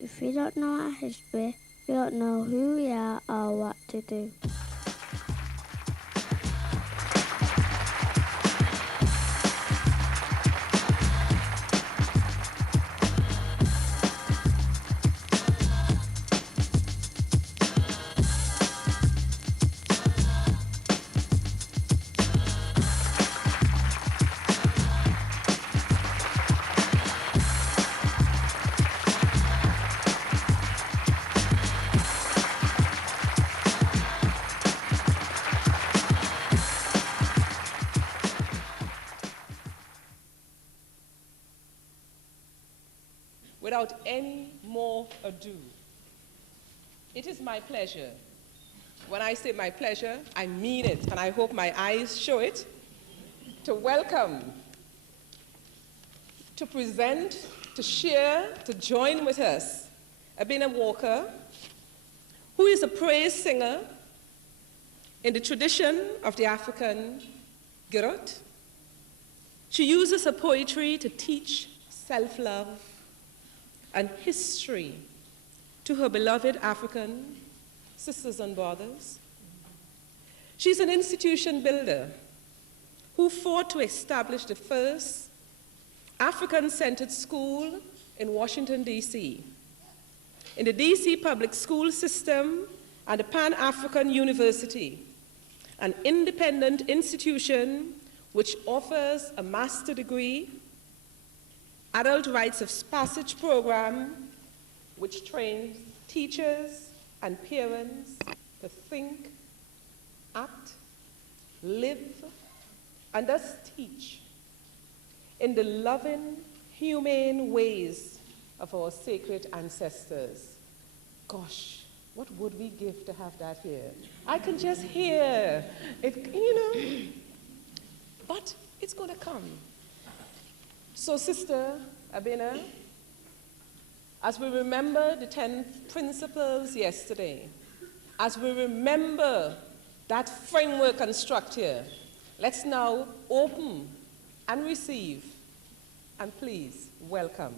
If you don't know our history, you don't know who we are or what to do. Without any more ado, it is my pleasure. When I say my pleasure, I mean it, and I hope my eyes show it, to welcome, to present, to share, to join with us, Abena Walker, who is a praise singer in the tradition of the African Girot. She uses her poetry to teach self-love and history to her beloved African sisters and brothers. She's an institution builder who fought to establish the first African-centered school in Washington, D.C. In the D.C. public school system and the Pan-African University, an independent institution which offers a master's degree, adult rites of passage program, which trains teachers and parents to think, act, live, and thus teach in the loving, humane ways of our sacred ancestors. Gosh, what would we give to have that here? I can just hear it, but it's going to come. So, Sister Abena, as we remember the 10 principles yesterday, as we remember that framework and structure, let's now open and receive, and please welcome.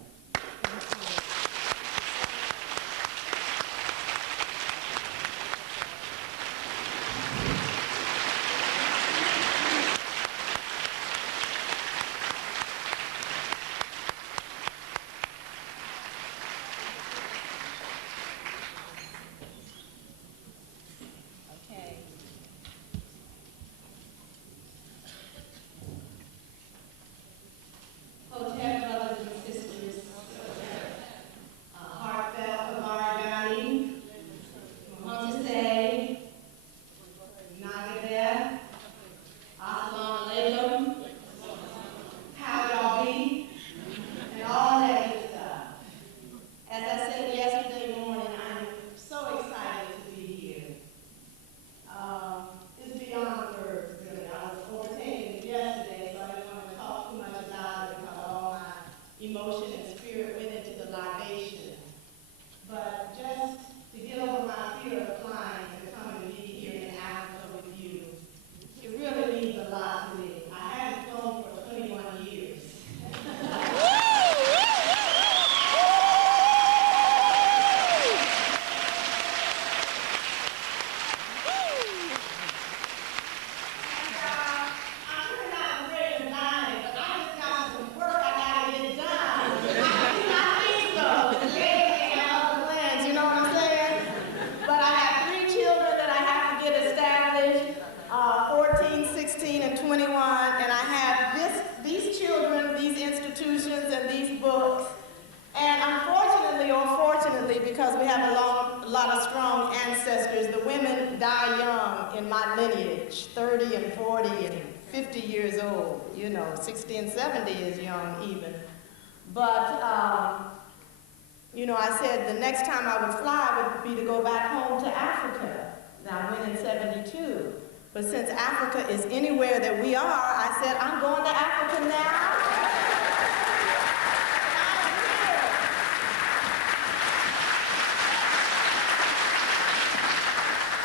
I said the next time I would fly would be to go back home to Africa. Now, I went in 72. But since Africa is anywhere that we are, I said, I'm going to Africa now.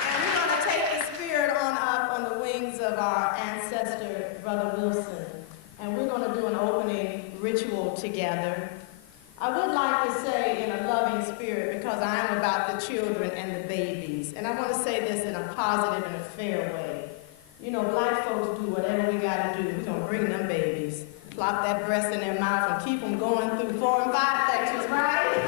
And we're going to take the spirit on up on the wings of our ancestor, Brother Wilson. And we're going to do an opening ritual together. I would like to say in a loving spirit, because I am about the children and the babies, and I want to say this in a positive and a fair way. You know, black folks do whatever we got to do. We're going to bring them babies, plop that breast in their mouth, and keep them going through 4 and 5 lectures, right?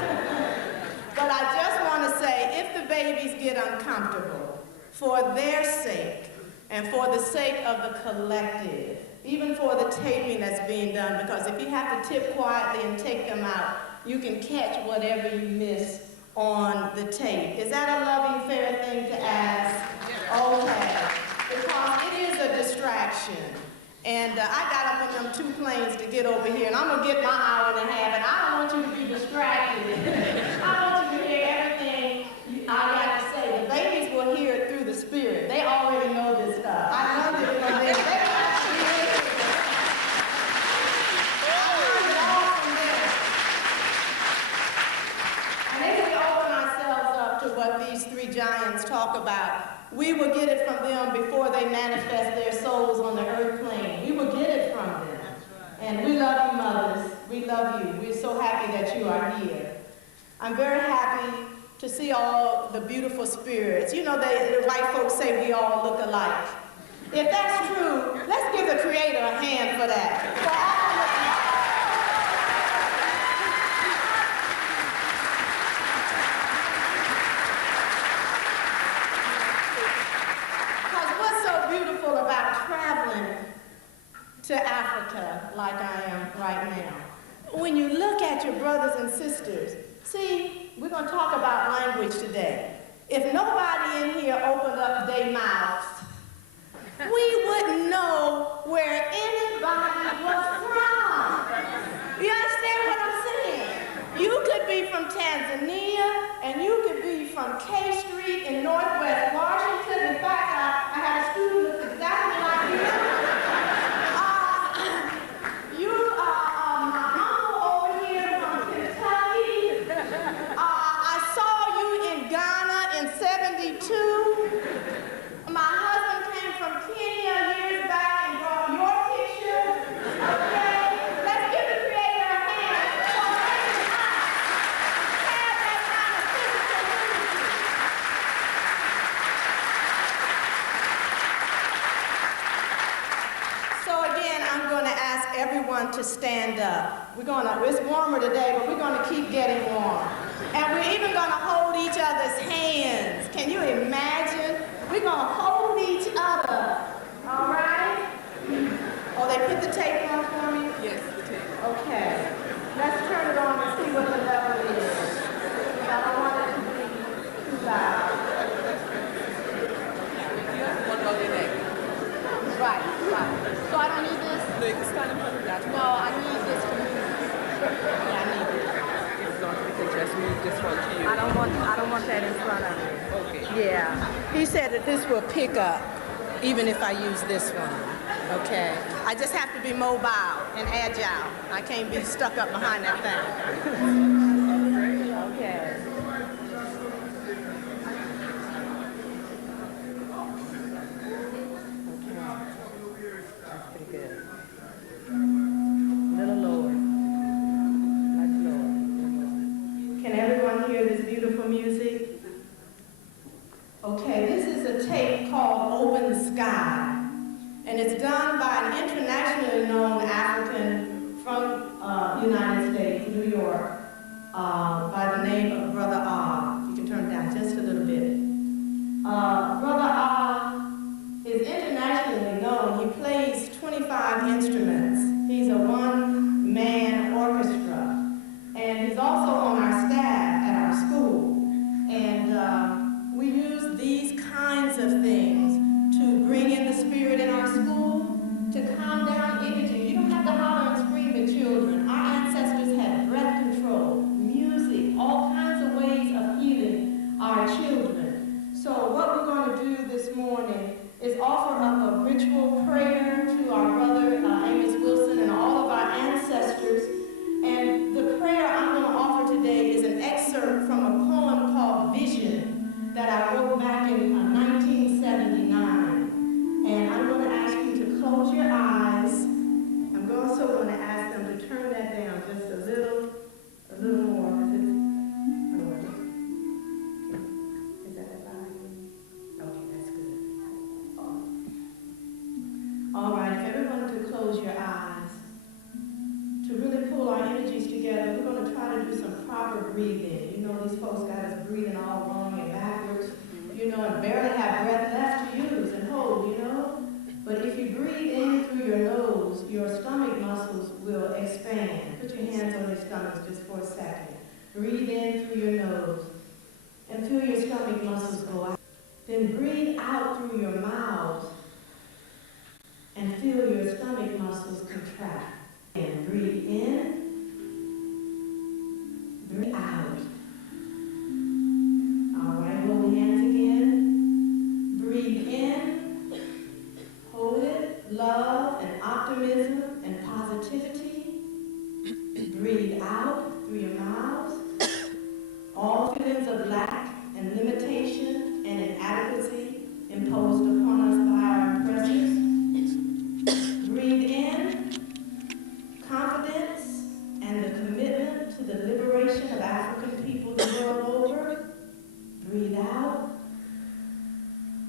But I just want to say, if the babies get uncomfortable, for their sake, and for the sake of the collective, even for the taping that's being done, because if you have to tip quietly and take them out, you can catch whatever you miss on the tape. Is that a loving, fair thing to ask? Okay. Because it is a distraction. And I got up in them 2 planes to get over here, and I'm going to get my hour and a half, and I don't want you to be distracted. I want you to hear everything I got to say. The babies will hear it through the spirit. They already know this stuff. I know this from them. They actually hear it. I learned it all from them. And if we open ourselves up to what these 3 giants talk about, we will get it from them before they manifest their souls on the earth plane. We will get it from them. And we love you, mothers. We love you. We're so happy that you are here. I'm very happy to see all the beautiful spirits. You know, the white folks say we all look alike. If that's true, let's give the Creator a hand for that. For all of you. Beautiful about traveling to Africa like I am right now. When you look at your brothers and sisters, see, we're going to talk about language today. If nobody in here opened up their mouths, we wouldn't know where anybody was from. You understand what I'm saying? You could be from Tanzania, and you could be from K Street in Northwest Washington. In fact, I had a student who looked exactly like you. My uncle over here from Kentucky. I saw you in Ghana in '72. My husband came from Kenya years back and brought your picture. Okay? Let's give the Creator a hand for letting us have that kind of physical unity. So again, I'm going to ask everyone to stand up. It's warmer today, but we're going to keep getting warm. And we're even going to hold each other's hands. Can you imagine? We're going to hold each other. All right? Oh, they put the tape on for me? Yes, the tape. Okay. Let's turn it on and see what the level is. I don't want it to be too loud. You have one about your neck. Right. So I don't need this? No, you can stand in front of that one. No, I need this to move. Yeah, I need this. If not, we can just move this one to you. I don't want that in front of me. Okay. Yeah. He said that this will pick up even if I use this one. Okay. I just have to be mobile and agile. I can't be stuck up behind that thing. Okay. That's pretty good. Little lower. Much lower. Can everyone hear this beautiful music? Okay, this is a tape called Open Sky, and it's done by an internationally known African from United States, New York, by the name of Brother Ah. You can turn it down just a little bit. Brother Ah is internationally known. He plays 25 instruments. He's a one-man orchestra, and he's also on our staff at our school. And we use these kinds of things to bring in the spirit in our school, to calm down energy. You don't have to holler and scream at children. Our ancestors had breath control, music, all kinds of ways of healing our children. So what we're going to do this morning is offer up a ritual prayer to our brother Amos Wilson and all of our ancestors. And the prayer I'm going to offer today is an excerpt from a poem called Vision that I wrote back in 1979. And I'm going to ask you to close your eyes. I'm also going to ask them to turn that down just a little these folks got us breathing all wrong and backwards, you know, and barely have breath left to use and hold, you know. But if you breathe in through your nose, your stomach muscles will expand. Put your hands on your stomachs just for a second. Breathe in through your nose and feel your stomach muscles go out. Then breathe out through your mouth and feel your stomach muscles contract. And breathe in, breathe out. All right, hold hands again. Breathe in, hold it, love and optimism and positivity. Breathe out through your mouths. All feelings of lack and limitation and inadequacy imposed upon us by our oppressors. Breathe in, confidence and the commitment to the liberation of African people the world over. Breathe out,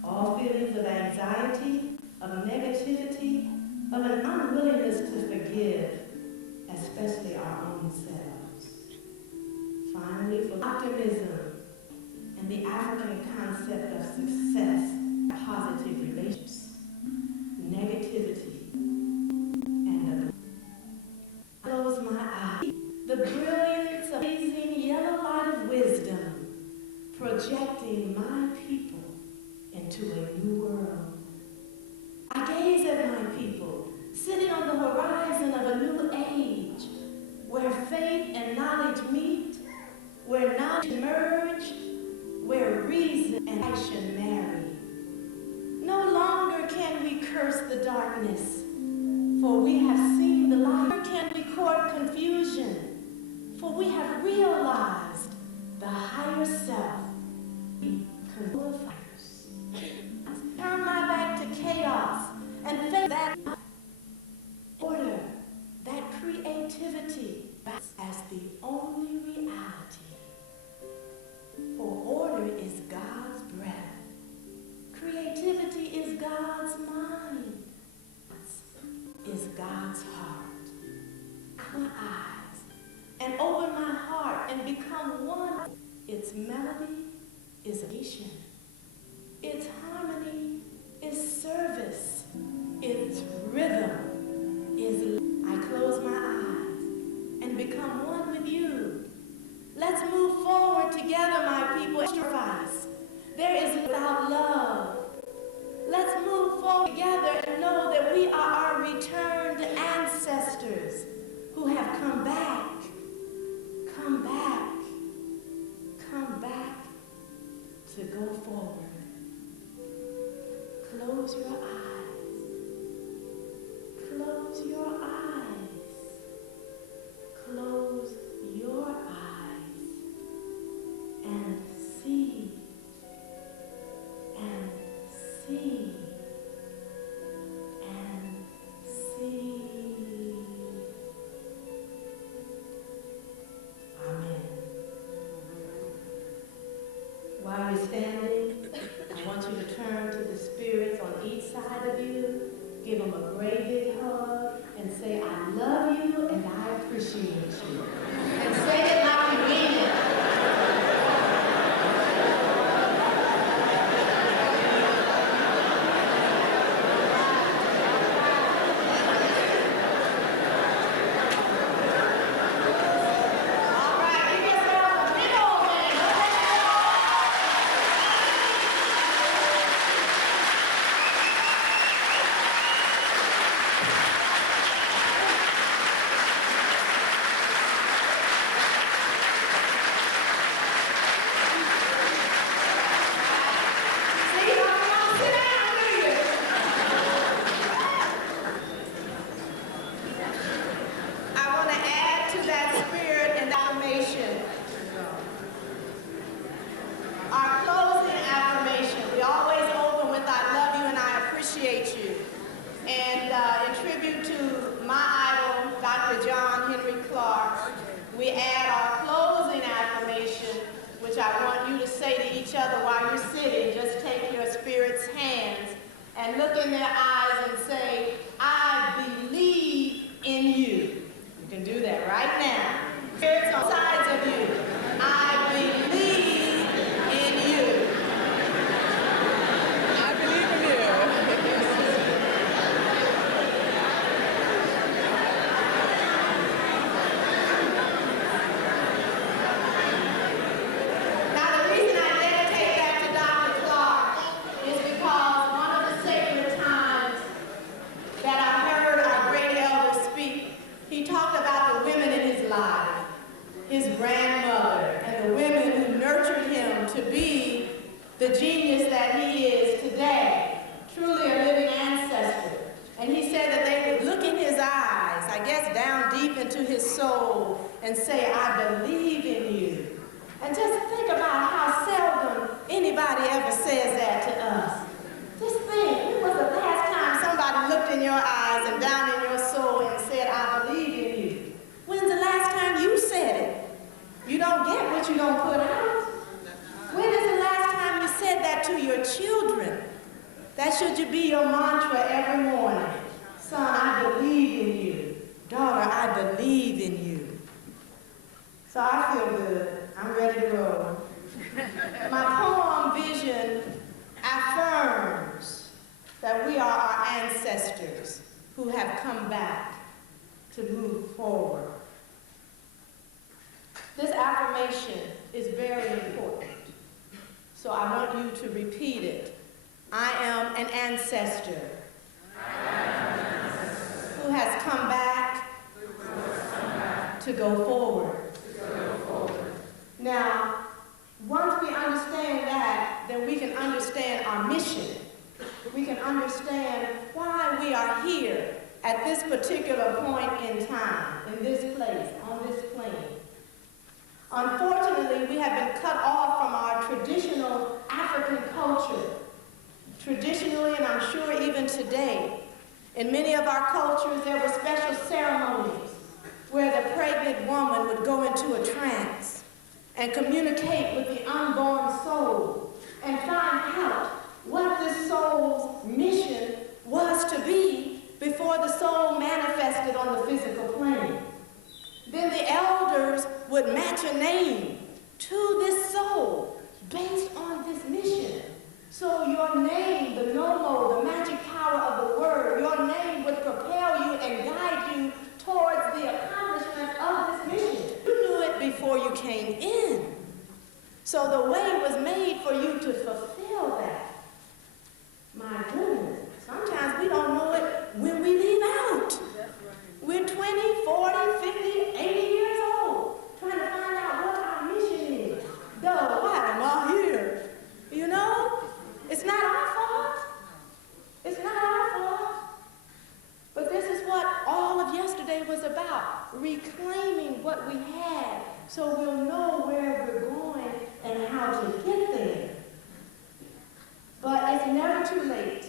all feelings of anxiety, of negativity, of an unwillingness to forgive, especially our own selves. Finally, for optimism and the African concept of success, positive relationships, negativity, and close my eyes. The brilliance of amazing yellow light of wisdom projecting my people into a new world. I gaze at my people sitting on the horizon of a new age where faith and knowledge meet, where knowledge merge, where reason and action marry. No longer can we curse the darkness, for we have seen the light. Nor can we court confusion, for we have realized the higher self. Turn my back to chaos and face that order, that creativity as the only reality. For order is God's breath. Creativity is God's mind. Is God's heart. My eyes and open my heart and become one. Its melody is nation. Its harmony is service. Its rhythm is. I close my eyes and become one with you. Let's move forward together, my people. There is without love. Let's move forward together and know that we are our returned ancestors who have come back, come back, come back to go forward. Close your eyes. Close your eyes. Close your eyes and see. And see. And see. Amen. While you're standing, I want you to turn to the spirits on each side of you, give them a great big hug, and say, I love you and I appreciate you. And say it like you mean it. I want you to say to each other while you're sitting, just take your spirit's hands and look in their eyes and say, I believe in you. You can do that right now. Spirits on sides of you. I believe the genius that he is today, truly a living ancestor. And he said that they would look in his eyes, I guess down deep into his soul, and say, I believe in you. And just think about how seldom anybody ever says that to us. Just think, when was the last time somebody looked in your eyes and down in your soul and said, I believe in you? When's the last time you said it? You don't get what you don't put out. When is the last time you said that to your children? That should be your mantra every morning. Son, I believe in you. Daughter, I believe in you. So I feel good. I'm ready to roll. My poem, Vision, affirms that we are our ancestors who have come back to move forward. This affirmation is very important, so I want you to repeat it. I am an ancestor who has come back to go forward. Now, once we understand that, then we can understand our mission. We can understand why we are here at this particular point in time, in this place, on this plane. Unfortunately, we have been cut off from our traditional African culture. Traditionally, and I'm sure even today, in many of our cultures, there were special ceremonies where the pregnant woman would go into a trance and communicate with the unborn soul and find out what this soul's mission was to be before the soul manifested on the physical plane. Then the elders would match a name to this soul based on this mission. So your name, the Nomo, the magic power of the word, your name would propel you and guide you towards the accomplishment of this mission. You knew it before you came in. So the way was made for you to fulfill that. My goodness, sometimes we don't know it when we leave out. We're 20, 40, 50, 80 years old, trying to find out what our mission is. Though, why am I here? You know? It's not our fault. It's not our fault. But this is what all of yesterday was about, reclaiming what we had so we'll know where we're going and how to get there. But it's never too late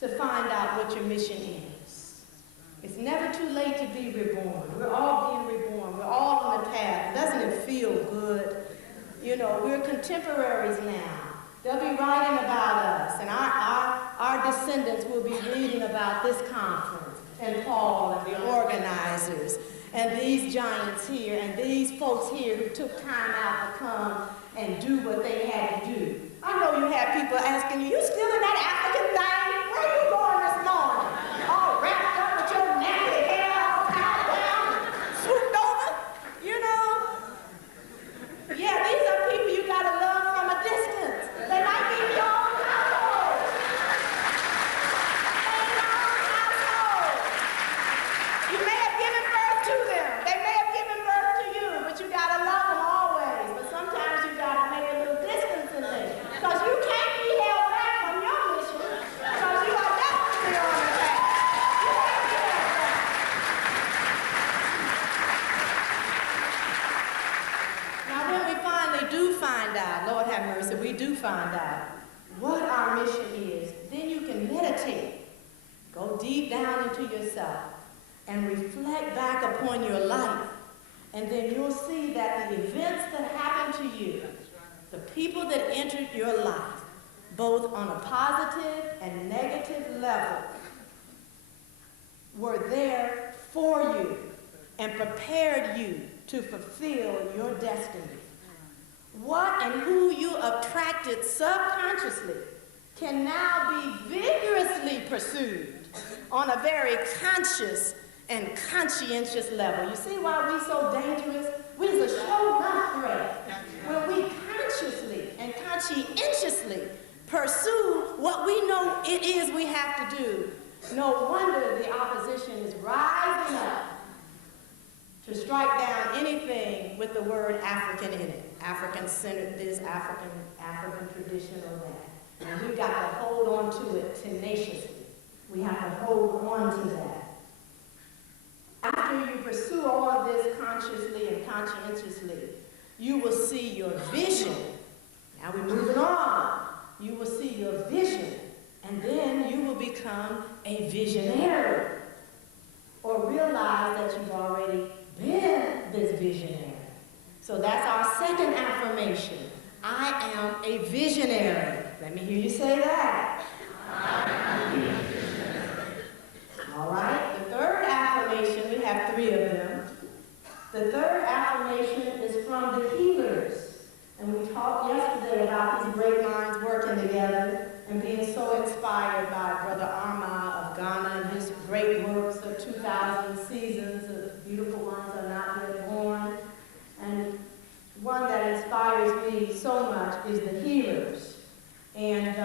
to find out what your mission is. It's never too late to be reborn. We're all being reborn. We're all on the path. Doesn't it feel good? You know, we're contemporaries now. They'll be writing about us, and our descendants will be reading about this conference, and Paul, and the organizers, and these giants here, and these folks here who took time out to come and do what they had to do. I know you had people asking you still in that African thing? Where you going this morning? All wrapped up with your nappy hair all tied down, swooped over, you know? Yeah, these are people you gotta love from a distance. They might be your own household. In your own household. You may have given birth to them. They may have given birth to you, but you gotta love them always. But sometimes you gotta make a little distance in there. Because you can't be held back from your mission. Because you are definitely on the path. You can't be held back. Now when we finally do find out, Lord have mercy, we do find out what our mission is, then you can meditate. Go deep down into yourself and reflect back upon your life. And then you'll see that the events that happened to you, the people that entered your life, both on a positive and negative level, were there for you and prepared you to fulfill your destiny. What and who you attracted subconsciously can now be vigorously pursued on a very conscious and conscientious level. You see why we're so dangerous? We're a show not threat. When we consciously and conscientiously pursue what we know it is we have to do, no wonder the opposition is rising up to strike down anything with the word African in it. African-centered this, African tradition or that. And we've got to hold on to it tenaciously. We have to hold on to that. After you pursue all of this consciously and conscientiously, you will see your vision. Now we're moving on. You will see your vision, and then you will become a visionary, or realize that you've already been this visionary. So that's our second affirmation. I am a visionary. Let me hear you say that. All right, the third affirmation, we have 3 of them. The third affirmation is from the healers. And we talked yesterday about these great minds working together and being so inspired by Brother Arma of Ghana and his great works of 2,000 seasons of beautiful ones are not yet born. And one that inspires me so much is the healers. And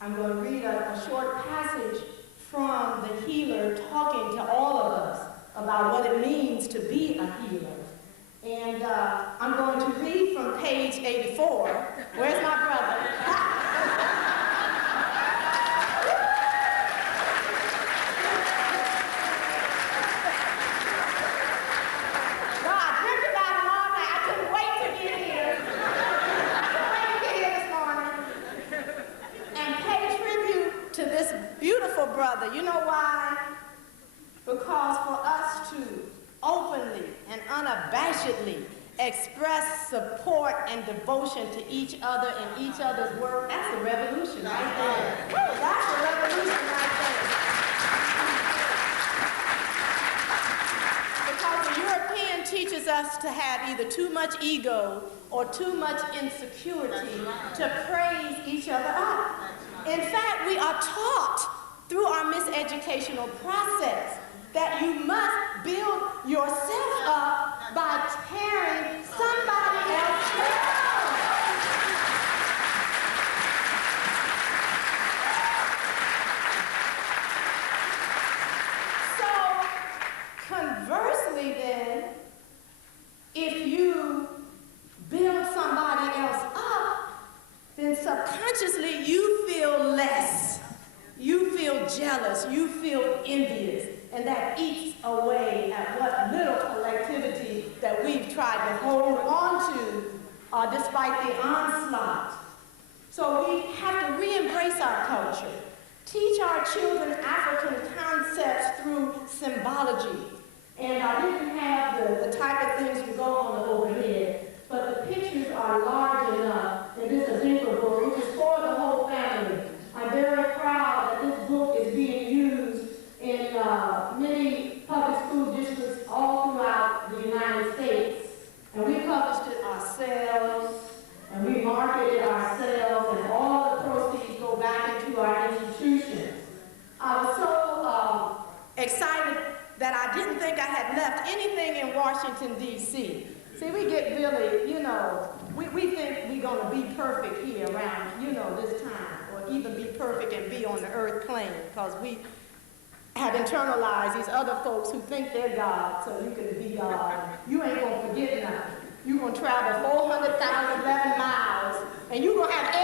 I'm going to read a short passage from the healer talking to all of us about what it means to be a healer. And I'm going to read from page 84. Where's my brother? God, I dreamt about him all night. I couldn't wait to get here. I couldn't wait to get here this morning and pay tribute to this beautiful brother. You know why? Because for us to openly and unabashedly express support and devotion to each other and each other's work, that's a revolution right there. That's a revolution right there. Because the European teaches us to have either too much ego or too much insecurity to praise each other up. In fact, we are taught through our miseducational process that you must build yourself up by tearing somebody else down. So, conversely then, if you build somebody else up, then subconsciously you feel less. You feel jealous, you feel envious, and that eats away at what little collectivity that we've tried to hold on to despite the onslaught. So we have to re-embrace our culture, teach our children African concepts through symbology. And I didn't have the type of things to go on the overhead, but the pictures are large enough in this Adinka book, which is for the whole family. I'm very proud that this book is being used in many public school districts all throughout the United States. And we published it ourselves, and we marketed it ourselves, and all the proceeds go back into our institutions. I was so excited that I didn't think I had left anything in Washington, D.C. See, we get really, we think we're going to be perfect here around, this time. Even be perfect and be on the earth plane, because we have internalized these other folks who think they're God, so you can be God. You ain't gonna forget nothing. You're gonna travel 411 miles, and you're gonna have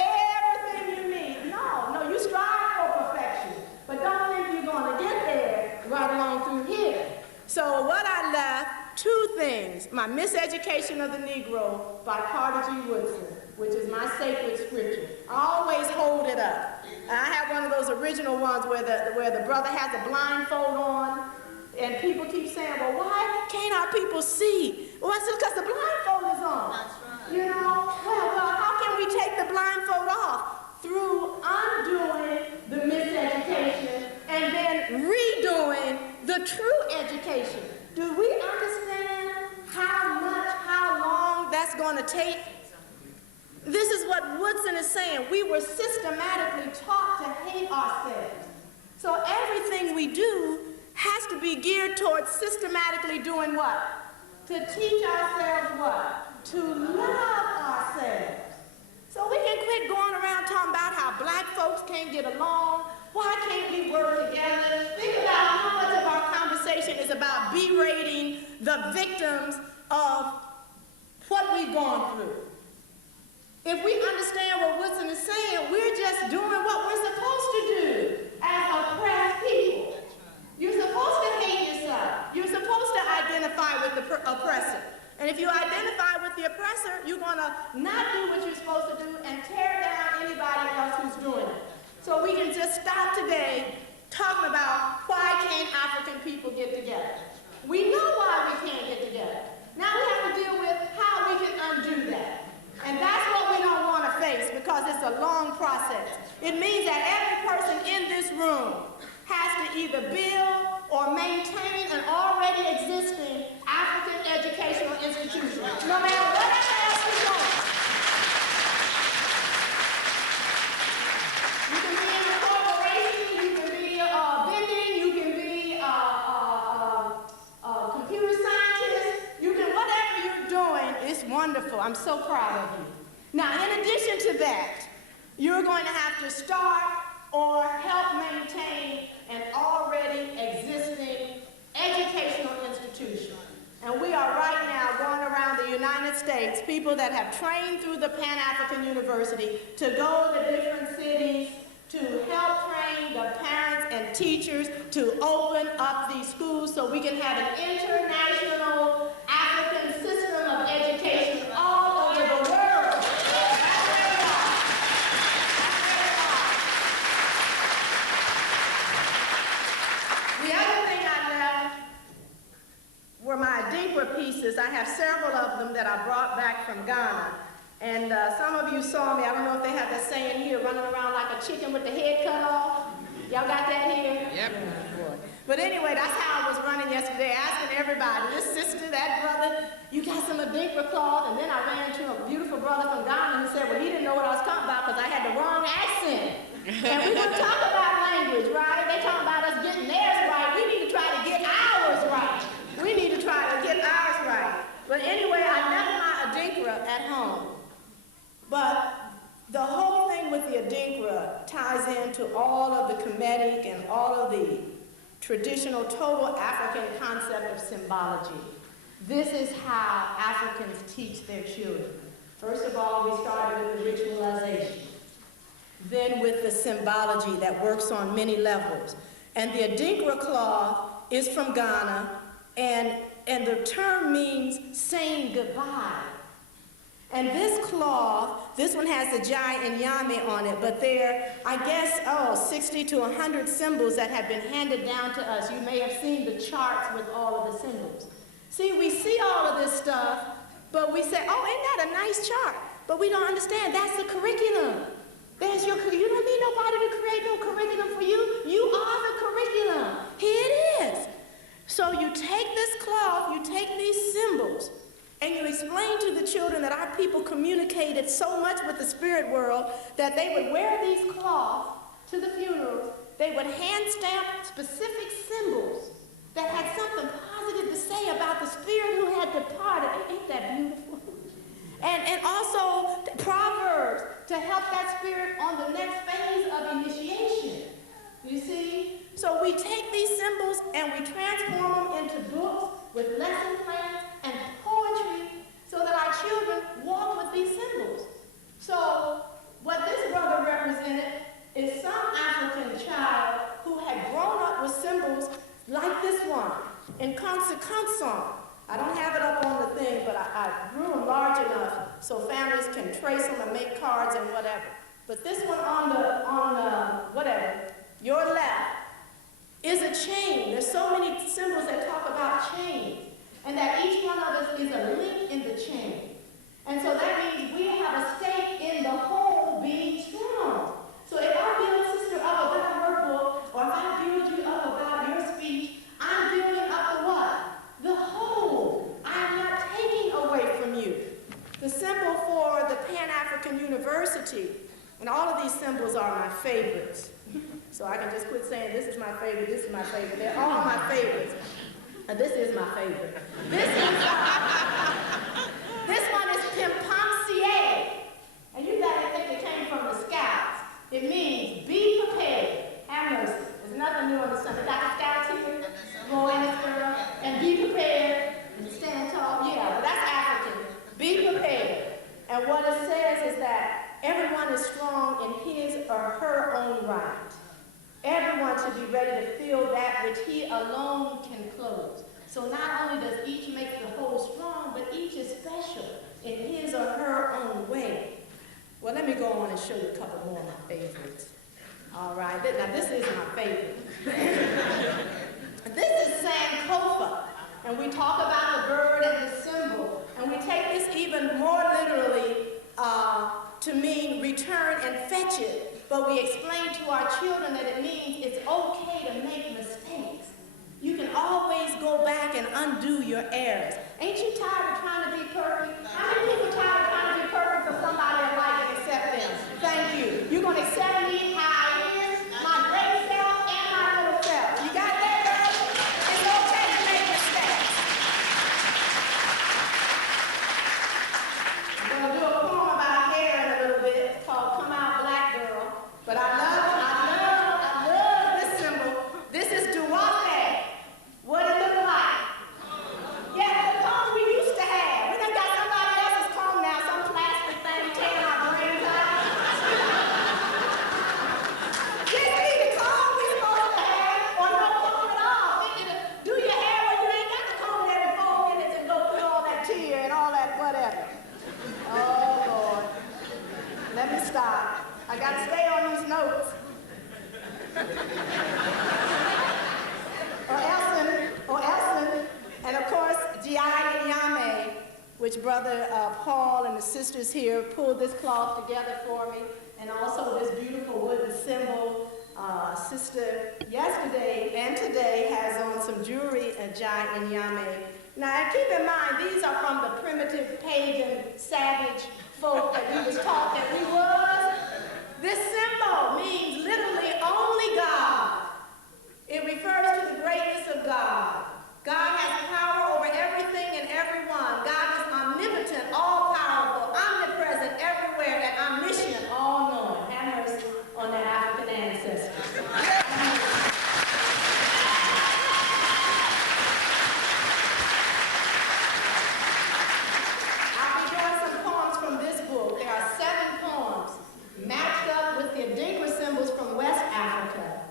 everything you need. No, you strive for perfection, but don't think you're gonna get there right along through here. So what I left, 2 things: my Miseducation of the Negro by Carter G. Woodson, which is my sacred scripture. I always hold it up. And I have one of those original ones where the brother has a blindfold on, and people keep saying, well, why can't our people see? Well, it's just because the blindfold is on. That's right. Well, how can we take the blindfold off? Through undoing the miseducation and then redoing the true education. Do we understand how long that's going to take? This is what Woodson is saying. We were systematically taught to hate ourselves. So everything we do has to be geared towards systematically doing what? To teach ourselves what? To love ourselves. So we can quit going around talking about how black folks can't get along. Why can't we work together? Think about how much of our conversation is about berating the victims of what what we've gone through. If we understand what Woodson is saying, we're just doing what we're supposed to do as oppressed people. You're supposed to hate yourself. You're supposed to identify with the oppressor. And if you identify with the oppressor, you're going to not do what you're supposed to do and tear down anybody else who's doing it. So we can just stop today talking about why can't African people get together. We know why we can't get together. Now we have to deal with how we can undo that. And that's what we don't want to face because it's a long process. It means that every person in this room has to either build or maintain an already existing African educational institution, no matter whatever else you're doing. You can be in a corporation, you can be vending, you can be a computer scientist, you can, whatever you're doing, it's wonderful. I'm so proud of you. Now, in addition to that, you're going to have to start or help maintain an already existing educational institution. And we are right now going around the United States, people that have trained through the Pan-African University to go to different cities to help train the parents and teachers to open up these schools so we can have an international African system of education all over the world. The other thing I left were my Adinkra pieces. I have several of them that I brought back from Ghana. And some of you saw me, I don't know if they have that saying here, running around like a chicken with the head cut off. Y'all got that here? Yep. But anyway, that's how I was running yesterday, asking everybody, this sister, that brother, you got some Adinkra cloth? And then I ran into a beautiful brother from Ghana who said, well, he didn't know what I was talking about because I had the wrong accent. And we don't talk about language, right? They talk about us getting theirs right. We need to try to get ours right. We need to try to get ours right. But anyway, I left my Adinkra at home. But the whole thing with the Adinkra ties into all of the Kemetic and all of the traditional total African concept of symbology. This is how Africans teach their children. First of all, we started with the ritualization. Then with the symbology that works on many levels. And the Adinkra cloth is from Ghana, and the term means saying goodbye. And this cloth, this one has the Jai and Yame on it, but there, I guess, 60 to 100 symbols that have been handed down to us. You may have seen the charts with all of the symbols. See, we see all of this stuff, but we say, oh, ain't that a nice chart? But we don't understand, that's the curriculum. You don't need nobody to create no curriculum for you. You are the curriculum. Here it is. So you take this cloth, you take these symbols, and you explain to the children that our people communicated so much with the spirit world that they would wear these cloths to the funerals. They would hand stamp specific symbols that had something positive to say about the spirit who had departed. Ain't that beautiful? And also proverbs to help that spirit on the next phase of initiation. You see? So we take these symbols and we transform them into books with lesson plans and poetry so that our children walk with these symbols. So what this brother represented is some African child who had grown up with symbols like this one in Kansa. I don't have it up on the thing, but I grew them large enough so families can trace them and make cards and whatever. But this one on your left is a chain. There's so many symbols that talk about chains, and that each one of us is a link in the chain. And so that means we have a stake in the whole being strong. So if I build Sister up about her book, or if I build you up about your speech, I'm building up the what? The whole. I'm not taking away from you. The symbol for the Pan-African University, and all of these symbols are my favorites. So I can just quit saying this is my favorite, this is my favorite. They're all my favorites. This is my favorite. This one is Pimpansier. And you gotta think it came from the Scouts. It means be prepared. Have mercy. There's nothing new on the sun. They got the Scouts here. Go in this girl and be prepared and stand tall. Yeah, that's African. Be prepared. says is that everyone is strong in his or her own right. Everyone should be ready to fill that which he alone can close. So not only does each make the whole strong, but each is special in his or her own way. Well, let me go on and show you a couple more of my favorites. All right, now this is my favorite. This is Sankofa, and we talk about the bird and the symbol, and we take this even more literally to mean return and fetch it, but we explain to our children that it means it's okay to make mistakes. You can always go back and undo your errors. Ain't you tired of trying to be perfect? How many people tired of trying to be perfect for somebody that like and accept them? Thank you. You're going to accept me how I am, my great self and my little self. You got that, girl? It's okay to make mistakes. I'm going to do a poem about hair in a little bit called Come Out Black Girl. But I love this symbol. This is Duwape. What it look like? Yeah, the comb we used to have. We done got somebody else's comb now, some plastic thing tearing our brains out. This be the comb we supposed to have, or no comb at all. Think you to do your hair when you ain't got the comb every 4 minutes and go through all that tear and all that whatever. Oh, Lord. Let me stop. I got to stay on these notes. Or Elson, and of course, G.I. and Yame, which Brother Paul and the sisters here pulled this cloth together for me, and also this beautiful wooden symbol. Sister yesterday and today has on some jewelry at Jai and Yame. Now, keep in mind, these are from the primitive, pagan, savage folk that we was taught that we was. This symbol means literally only God. It refers to the greatness of God. God has power over everything and everyone. God is omnipotent, all-powerful, omnipresent, everywhere, and omniscient, all-knowing. Have mercy on the African ancestors. I'll be doing some poems from this book. There are 7 poems matched up with the Adinkra symbols from West Africa,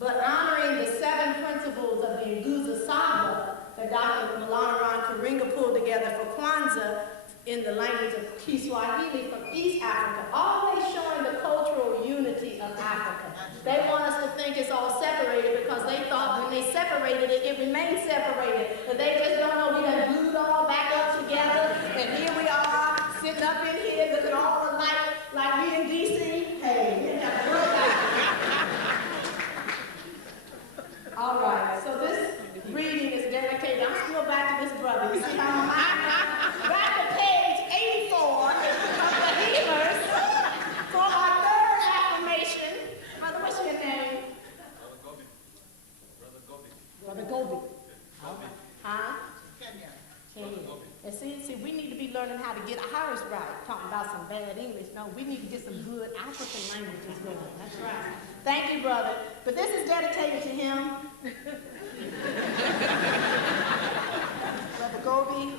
but honoring the 7 principles of the Nguzo Saba that Dr. Malanaran Karinga pulled together for Kwanzaa in the language of Kiswahili from East Africa, always showing the cultural unity of Africa. They want us to think it's all separated because they thought when they separated it, it remained separated. But they just don't know we done glued all back up together, and here we are, sitting up in here looking all alike, like we in D.C. Hey, we have to work out. All right, so this reading is dedicated. I'm still back to this brother. You see how I'm back to page 84 of the Healers for our 3rd affirmation. Brother, what's your name? Brother Gobi. Brother Gobi. Huh? Kenya. And see, we need to be learning how to get ours right. Talking about some bad English. No, we need to get some good African languages going. That's right. Thank you, brother. But this is dedicated to him. Brother Gobi.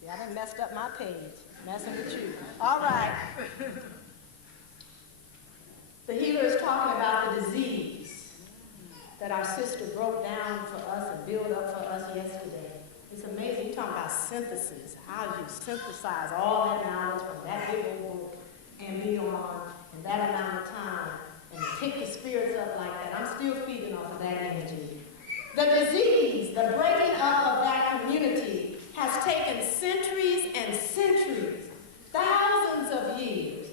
See, I done messed up my page. Messing with you. All right. The healer is talking about the disease that our sister broke down for us and built up for us yesterday. It's amazing. You're talking about synthesis. How you synthesize all that knowledge from that big old book and be on in that amount of time and pick the spirits up like that. I'm still feeding off of that energy. The disease, the breaking up of that community has taken centuries and centuries, thousands of years.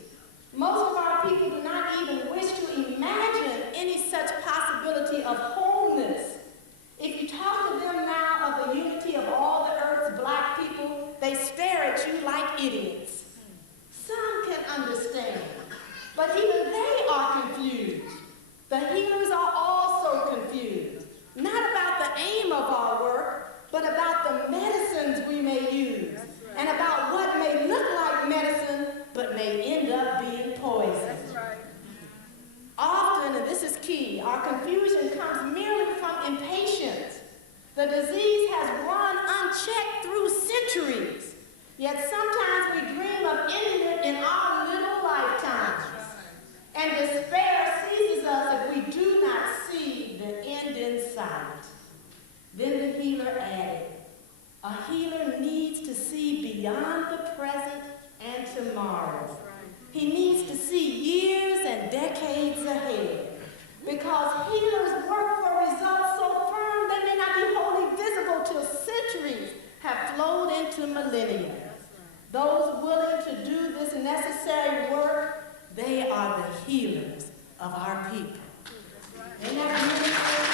Most of our people do not even wish to imagine any such possibility of wholeness. If you talk to them now of the unity of all the earth's black people, they stare at you like idiots. Some can understand, but even they are confused. The healers are also confused, not about the aim of our work, but about the medicines we may use, and about what may look like medicine, but may end up being poison. That's right. Often, and this is key, our confusion comes merely from impatience. The disease has run unchecked through centuries, yet of the present and tomorrow. He needs to see years and decades ahead, because healers work for results so firm they may not be wholly visible till centuries have flowed into millennia. Those willing to do this necessary work, they are the healers of our people. Isn't that beautiful?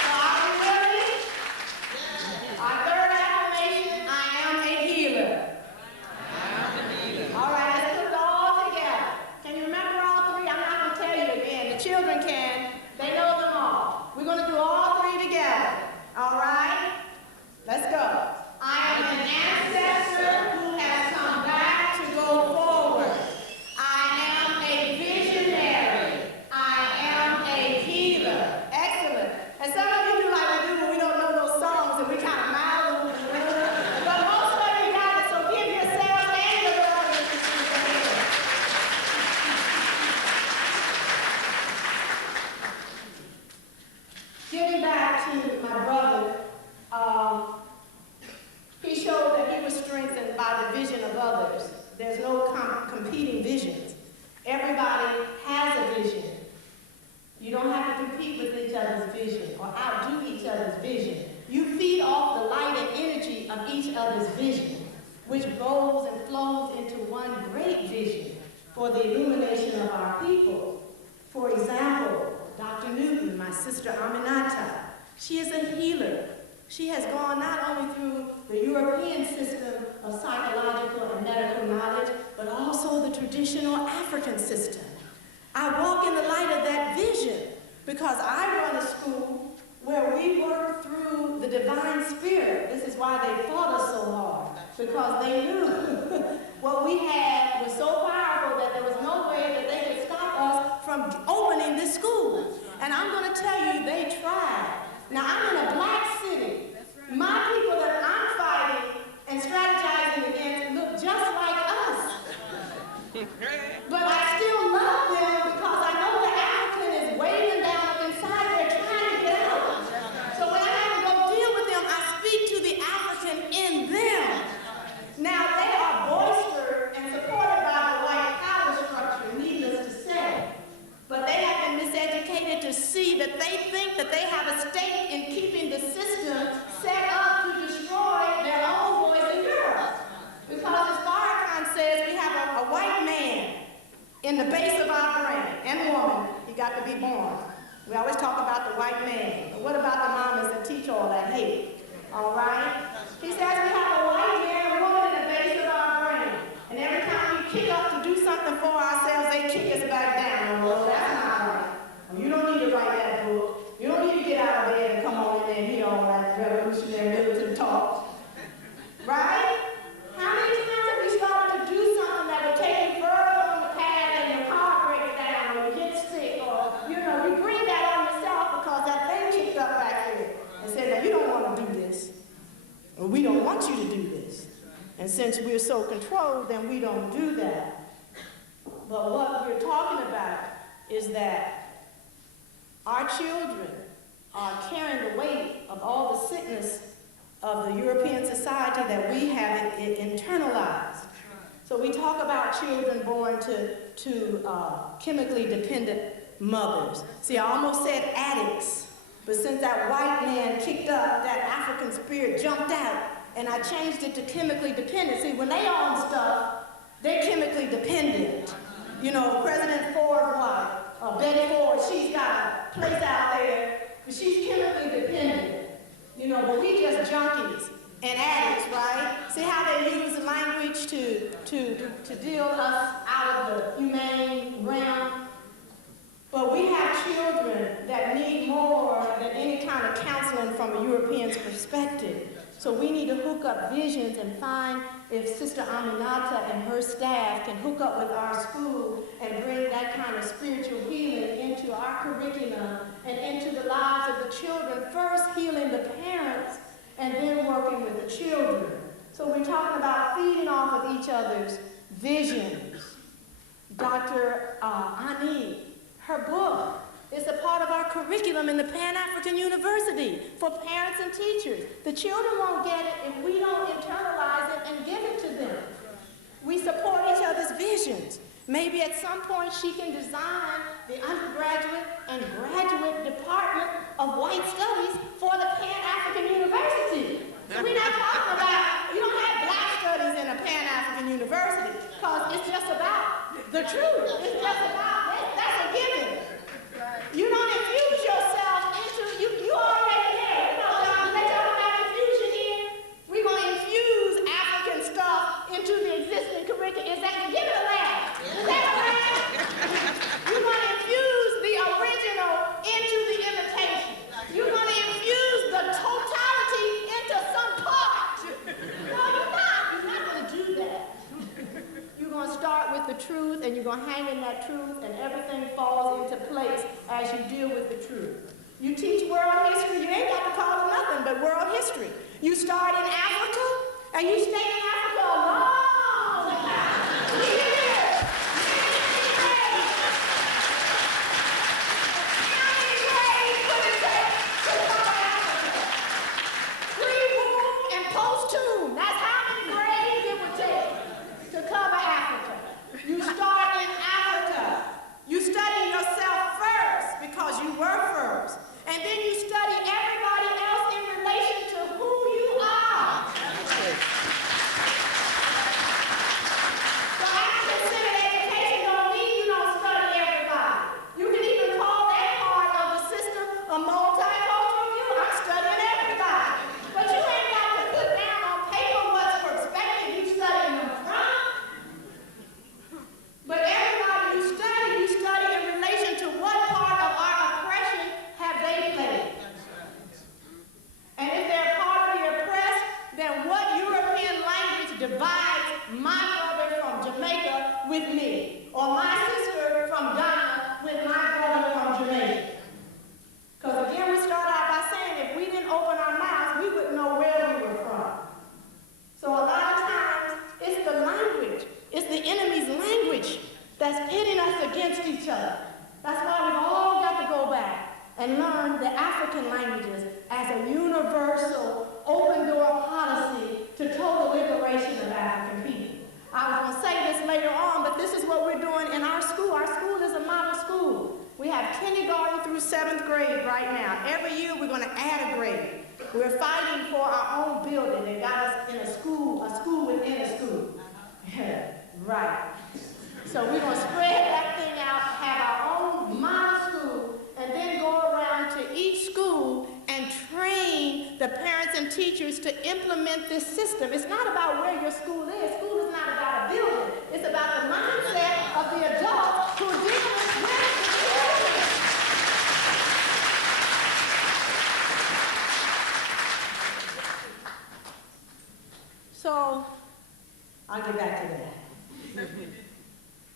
So are we ready? Our third affirmation, I am a healer. All right, let's put it all together. Can you remember all three? I'm not going to tell you again. The children can. They know them all. We're going to do all three together. All right? Let's go. I am an ancestor who has come back to go forward. I am a visionary. I am a healer. Excellent. And some of you do like we do when we don't know those songs and we kind of mouth them. But most of you got it, so give yourself and your brothers a hand. Getting back to my brother, he showed that he was strengthened by the vision of others. There's no competing visions. Everybody has a vision. You don't have to compete with each other's vision or outdo each other's vision. You feed off the light and energy of each other's vision, which goes and flows into one great vision for the illumination of our people. For example, Dr. Newton, my sister Aminata, she is a healer. She has gone not only through the European system of psychological and medical knowledge, but also the traditional African system. I walk in the light of that vision because I run a school where we work through the divine spirit. This is why they fought us so hard, because they knew what we had was so powerful that there was no way that they could stop us from opening this school. And I'm going to tell you, they tried. Now, I'm in a black city. My people that I'm fighting and strategizing against look just like us. But I still love them because I know the African is waiting down up inside there trying to get out. So when I have to go deal with them, I speak to the African in them. Now, they are bolstered and supported by the white power structure, needless to say. But they have been miseducated to see that they think that they have a stake in keeping the system set up to destroy their own boys and girls. Because as Farrakhan says, we have a white man in the base of our brain, and woman, he got to be born. We always talk about the white man, but what about the mamas that teach all that hate? All right? He says we have a white man and woman in the base of our brain, and every time we kick up to do something for ourselves, they kick us back down. Well, that's not right. You don't need to write that book. You don't need to get out of bed and come on in there and hear all that revolutionary militant talk. Right? How many times have we started to do something that would take you further on the path and your car breaks down or you get sick or, you bring that on yourself because that thing kicked up back here and said, now you don't want to do this. Or we don't want you to do this. And since we're so controlled, then we don't do that. But what we're talking about is that our children are carrying the weight of all the sickness of the European society that we have internalized. So we talk about children born to chemically dependent mothers. See, I almost said addicts, but since that white man kicked up, that African spirit jumped out, and I changed it to chemically dependent. See, when they own stuff, they're chemically dependent. President Ford's wife, Betty Ford, she's got a place out there, but she's chemically dependent. But we just junkies and addicts, right? See how they use the language to deal us out of the humane realm? But we have children that need more than any kind of counseling from a European's perspective. So we need to hook up visions and find if Sister Aminata and her staff can hook up with our school and bring that kind of spiritual healing into our curriculum and into the lives of the children, first healing the parents and then working with the children. So we're talking about feeding off of each other's visions. Dr. Ani, her book It's a part of our curriculum in the Pan-African University for parents and teachers. The children won't get it if we don't internalize it and give it to them. We support each other's visions. Maybe at some point she can design the undergraduate and graduate department of white studies for the Pan-African University. So we're not talking about, you don't have black studies in a Pan-African University because it's just about the truth. It's just about, that's a given. You don't infuse yourself into, you already there. You know, let y'all have infusion in. We're going to infuse African stuff into the existing curriculum. Is that, give it a laugh. Is that a laugh? You're going to infuse the original into the imitation. You're going to infuse the totality into some part. No, you're not. You're not going to do that. You're going to start with the truth, and you're going to hang in that truth, and everything falls into place as you deal with the truth. You teach world history, you ain't got to call it nothing but world history. You start in Africa, and you stay in Africa a long time. Years. How many ways would it take to cover Africa? Pre-war and post-tomb. That's how many grades it would take to cover Africa. You start in Africa. You study yourself first because you were first. And then you study everybody else in relation to who you are. So African-centered education don't mean you don't study everybody. You can even call that part of the system a multicultural view. I'm studying everybody. But you ain't got to put down on paper what perspective you studying them from. But everybody you study in relation to what part of our oppression have they played. And if they're part of the oppressed, then what European language divides my brother from Jamaica with me, or my sister from Ghana with my brother from Jamaica? Because again, we start out by saying if we didn't open our mouths, we wouldn't know where we were from. So a lot of times, it's the language. It's the enemy's language that's pitting us against each other. That's why we've all got to go back and learn the African languages as a universal open-door policy to total liberation of African people. I was going to say this later on, but this is what we're doing in our school. Our school is a model school. We have kindergarten through 7th grade right now. Every year we're going to add a grade. We're fighting for our own building. They got us in a school within a school. Right. So we're going to spread that thing out, have our own model school, and then go around to each school and train the parents and teachers to implement this system. It's not about where your school is. School is not about a building. It's about the mindset of the adults who are dealing with the children. So, I'll get back to that.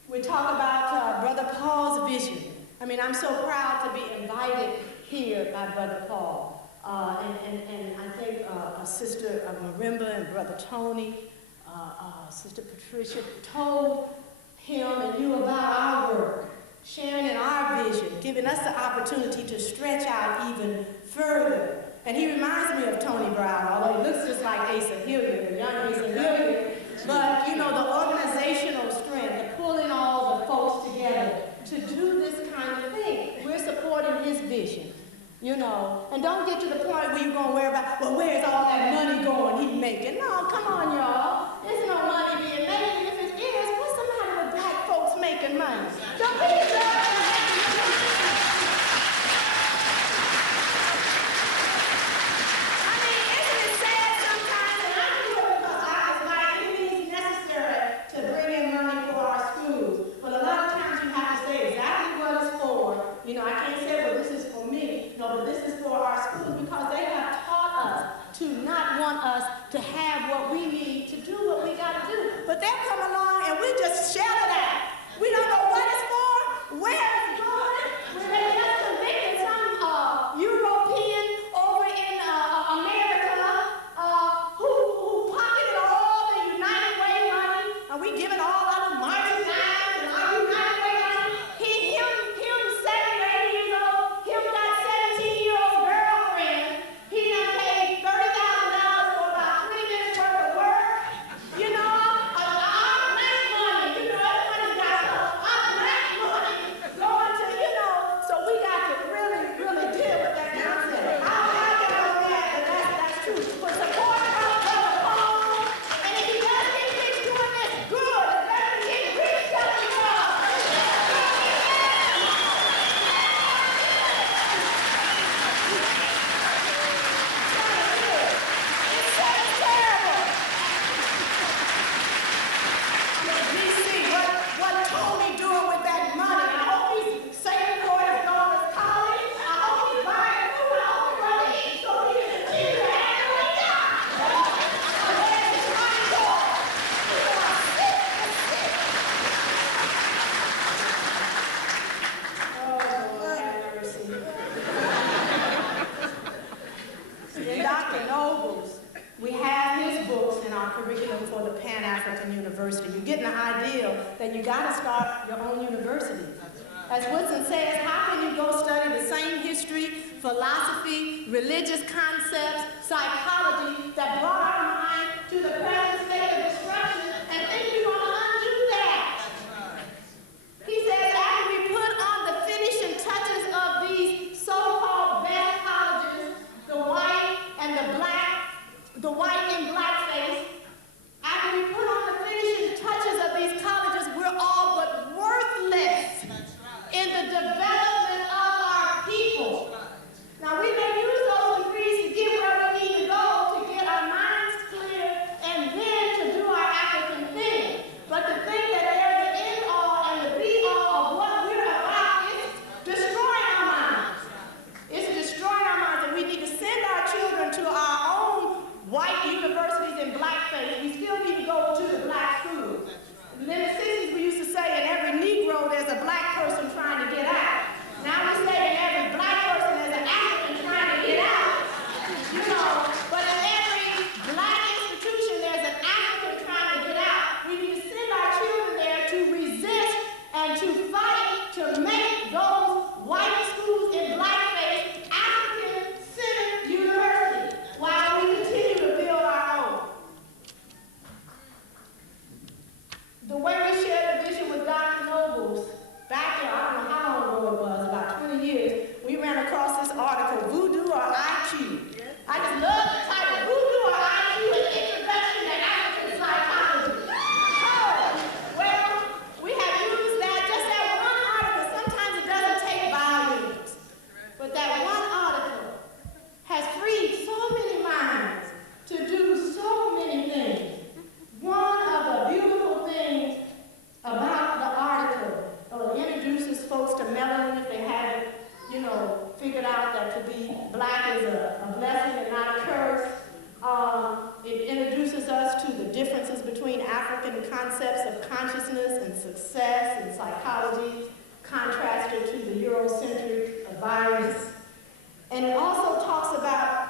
We talk about Brother Paul's vision. I mean, I'm so proud to be invited here by Brother Paul. And I think Sister Marimba and Brother Tony, Sister Patricia told him and you about our work, sharing in our vision, giving us the opportunity to stretch out even further. And he reminds me of Tony Brown, although he looks just like Asa Hilliard, the young Asa Hilliard. But, you know, the organizational strength, the pulling all the folks together to do this kind of thing. We're supporting his vision, you know. And don't get to the point where you're going to worry about, well, where's all that money going he's making? No, come on, y'all. There's no money being made. And if it is, what's the matter with black folks making money? Don't be to have what we need to do what we got to do. But they'll come along and we just shell it out. We don't know what it's for, where it's going. They just convicted some European over in America who pocketed all the United Way money. And we giving all of them marching signs and all United Way money. Him 7 or 8 years old textbooks in our curriculum for the Pan-African University. You're getting the idea that you got to start your own university. As Woodson says, how can you go study the same history, philosophy, religious concepts, psychology that brought our mind to the present state of destruction and think you're going to undo that? He says, after we put on the finishing touches of these so-called best colleges, the white and the white and blackface, after we put on the finishing touches of these colleges, we're all but worthless in the development of our people. Now, we may use those degrees to get where we need to go to get our minds clear and then to do our African thing. But to think that they're the end all and the be all of what we're about is destroying our minds. It's destroying our minds, and we need to send our children to our own white universities in blackface. We still need to go to the black schools. In the 60s, we used to say in every Negro there's a black person trying to get out. Now we say in every black person there's an African trying to get out. You know, but in every black institution there's an African trying to get out. We need to send our children there to resist and to fight to make those white schools in blackface African-centered universities while we continue to build our own. The way we shared the vision with Dr. Nobles, back in, I don't know how long ago it was, about 20 years, we ran across this article, Voodoo or IQ. I just love the title, Voodoo or IQ, an introduction to African psychology. Oh, well, we have used that, just that one article. Sometimes it doesn't take volumes, but that one article has freed so many minds to do so many things. One of the beautiful things about the article, it introduces folks to melanin if they haven't, figured out that to be black is a blessing and not a curse. It introduces us to the differences between African concepts of consciousness and success and psychology, contrasted to the Eurocentric virus. And it also talks about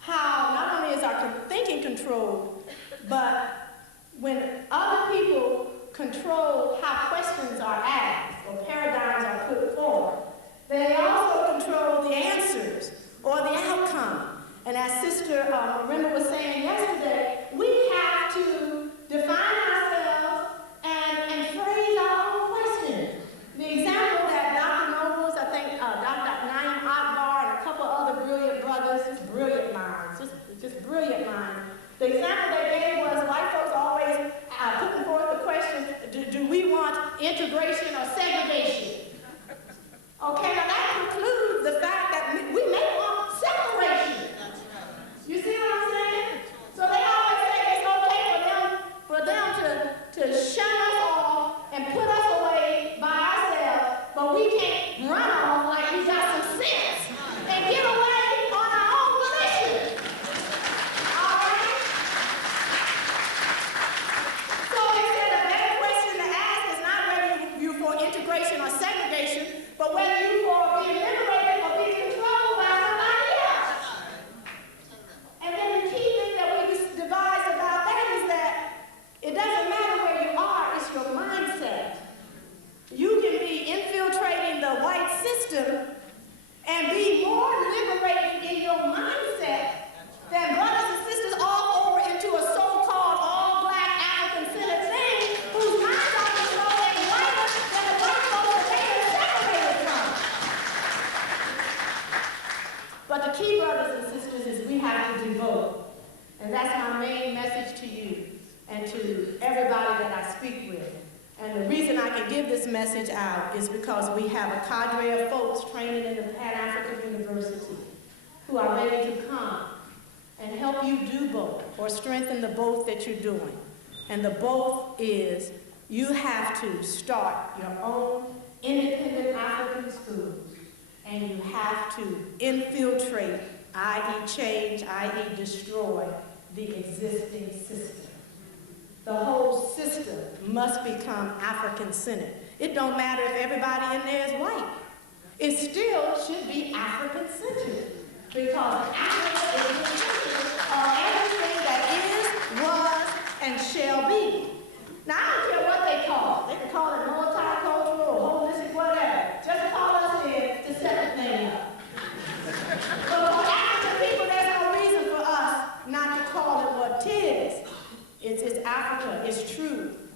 how not only is our thinking controlled, but when other people control how questions are asked or paradigms are put forward, they also control the answers or the outcome. And as Sister Miranda was saying yesterday, we have to define ourselves and phrase our own questions. The example that Dr. Nobles, I think Dr. Naim Akbar and a couple other brilliant brothers, just brilliant minds, just brilliant minds. The example they gave was white folks always putting forth the question, do we want integration or segregation? Okay, now that concludes the fact that we may want separation. You see what I'm saying? So they always say it's okay for them to shut us off and put us away by ourselves, but we can't run off like we got some sense and get away on our own volition. All right? So he said a better question to ask is not whether you're for integration or segregation, but whether you for being liberated or being controlled by somebody else. And then the key thing that we devised about that is that it doesn't matter where you are, it's your mindset. You can be infiltrating the white system and be more liberated in your mindset than brothers and sisters all over into a so-called all-black African-centered thing whose minds are controlled and whiter than the white folks that they are separated from. But the key, brothers and sisters, is we have to do both. And that's my main message to you and to everybody that I speak with. And the reason I can give this message out is because we have a cadre of folks training in the Pan-African University who are ready to come and help you do both or strengthen the both that you're doing. And the both is you have to start your own independent African schools and you have to infiltrate, i.e. change, i.e. destroy the existing system. The whole system must become African-centered. It don't matter if everybody in there is white. It still should be African-centered because Africa is the center of everything that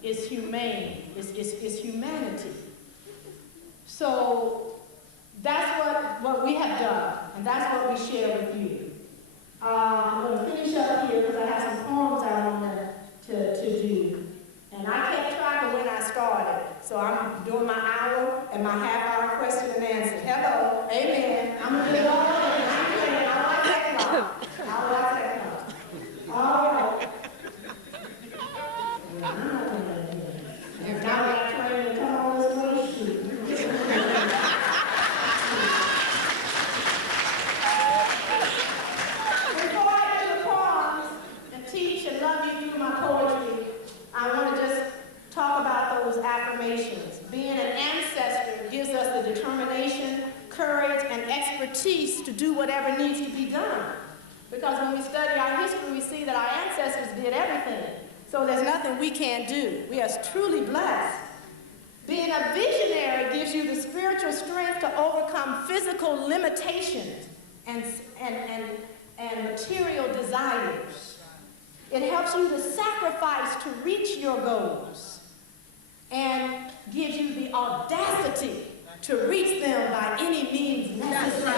is humane, is humanity. So that's what we have done, and that's what we share with you. I'm going to finish up here because I have some poems I want to do. And I kept track of when I started. So I'm doing my hour and my half-hour question and answer. Hello, amen. I'm going to get all of it. I like that clock. I like that clock. All right. Now I'm trying to come on this little shoot. Before I do the poems and teach and love you through my poetry, I want to just talk about those affirmations. Being an ancestor gives us the determination, courage, and expertise to do whatever needs to be done. Because when we study our history, we see that our ancestors did everything. So there's nothing we can't do. We are truly blessed. Being a visionary gives you the spiritual strength to overcome physical limitations and material desires. It helps you to sacrifice to reach your goals and gives you the audacity to reach them by any means necessary.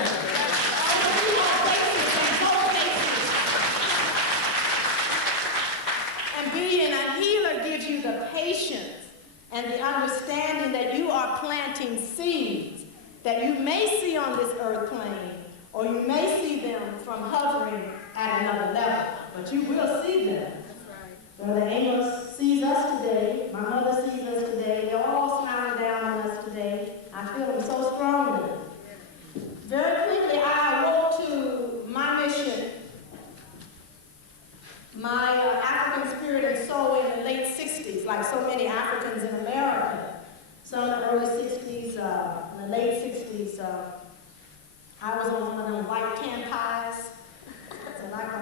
And being a healer gives you the patience and the understanding that you are planting seeds that you may see on this earth plane, or you may see them from hovering at another level, but you will see them. Brother Amos sees us today. My mother sees us today. They're all smiling down on us today. I feel them so strongly. Very quickly, I awoke to my mission, my African spirit and soul in the late 60s, like so many Africans in America. Some in the early 60s, in the late 60s, I was on one of them white campis. So like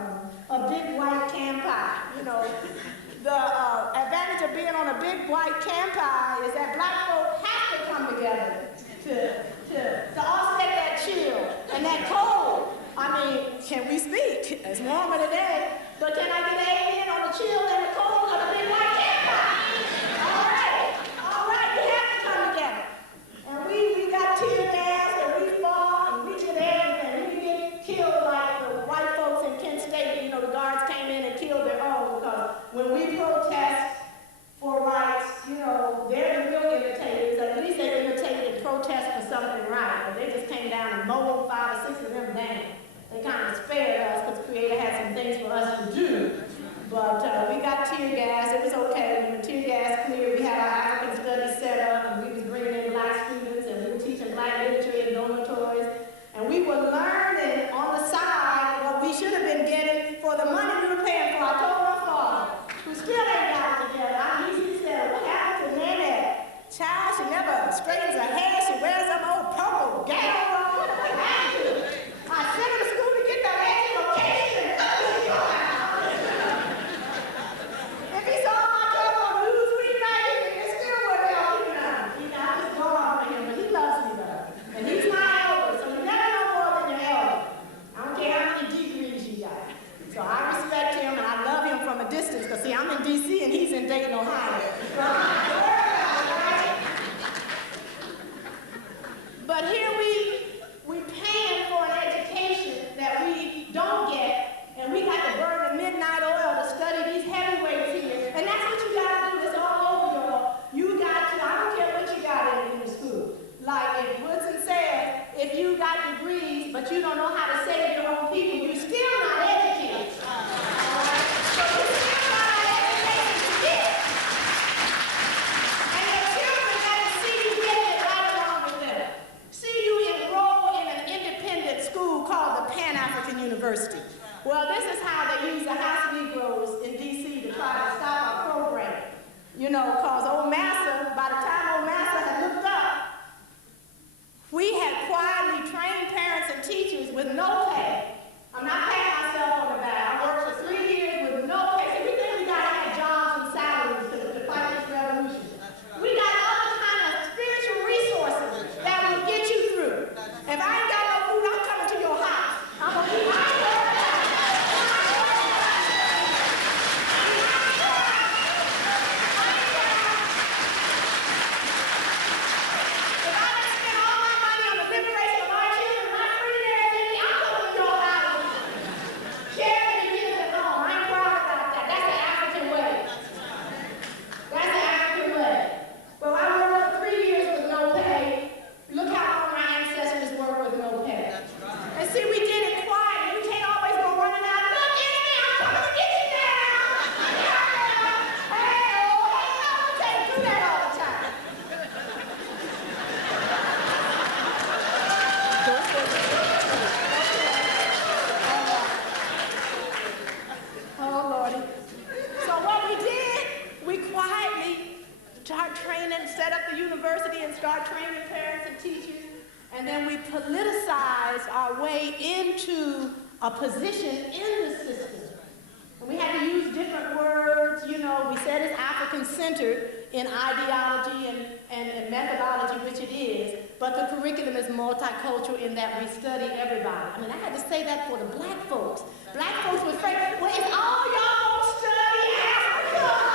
a big white campi. You know, the advantage of being on a big white campi is that black folk have to come together to offset that chill and that cold. I mean, can we speak? It's warmer today, but can I get an amen on the chill and the cold of a big white campi? All right, we have to come together. And we got tear gas and we fought and we did everything. We didn't get killed like the white folks in Kent State. You know, the guards came in and killed their own, because when we protest for rights, you know, they're the real imitators. At least they imitated and protest for something right. But they just came down and mowed 5 or 6 of them down. They kind of spared us because Creator had some things for us to do. But we got tear gas. It was okay. When the tear gas cleared, we had our African studies set up, and we was bringing in black students, and we were teaching black literature in dormitories. And we were learning on the side what we should have been getting for the money we were paying for. I told my father, who still ain't got it together. He said, what happened to Nanette? Child, she never straightens her hair. She wears some old purple gown on. What happened to her? I sent her to school to get that education. If he saw my cup on Newsweek night, it still wouldn't help him now. I just go off for him, but he loves me though. And he's my elder, so you never know more than your elder. I don't care how many degrees you got. So I respect him and I love him from a distance, because see, I'm in D.C. and he's in Dayton, Ohio. But here we paying for an education that we don't get, and we got to burn the midnight oil to study these heavyweights here. And that's what you got to do. It's all over, y'all. You got to, I don't care what you got in the school. Like if Woodson says, if you got degrees, but you don't know how to save your own people, you're still not educated. All right? So you're still not educated to get. And your children got to see you get it right along with them. See you enroll in an independent school called the Pan-African University. Well, this is how they use the house Negroes in D.C. to try to stop our program. You know, because old Massa, by the time old Massa had looked up, we had quietly trained parents and teachers with no pay. I'm not patting myself on the back. I worked for 3 years with no pay. See, we think we got to have jobs and salaries to fight this revolution. We got all kind of spiritual resources that will get you through. If I ain't got no food, I'm coming to your house. I'm going to eat my food. I ain't set up the university and start training parents and teachers. And then we politicized our way into a position in the system. And we had to use different words, you know. We said it's African-centered in ideology and methodology, which it is, but the curriculum is multicultural in that we study everybody. I mean, I had to say that for the black folks. Black folks were afraid, well, it's all y'all gonna study Africa.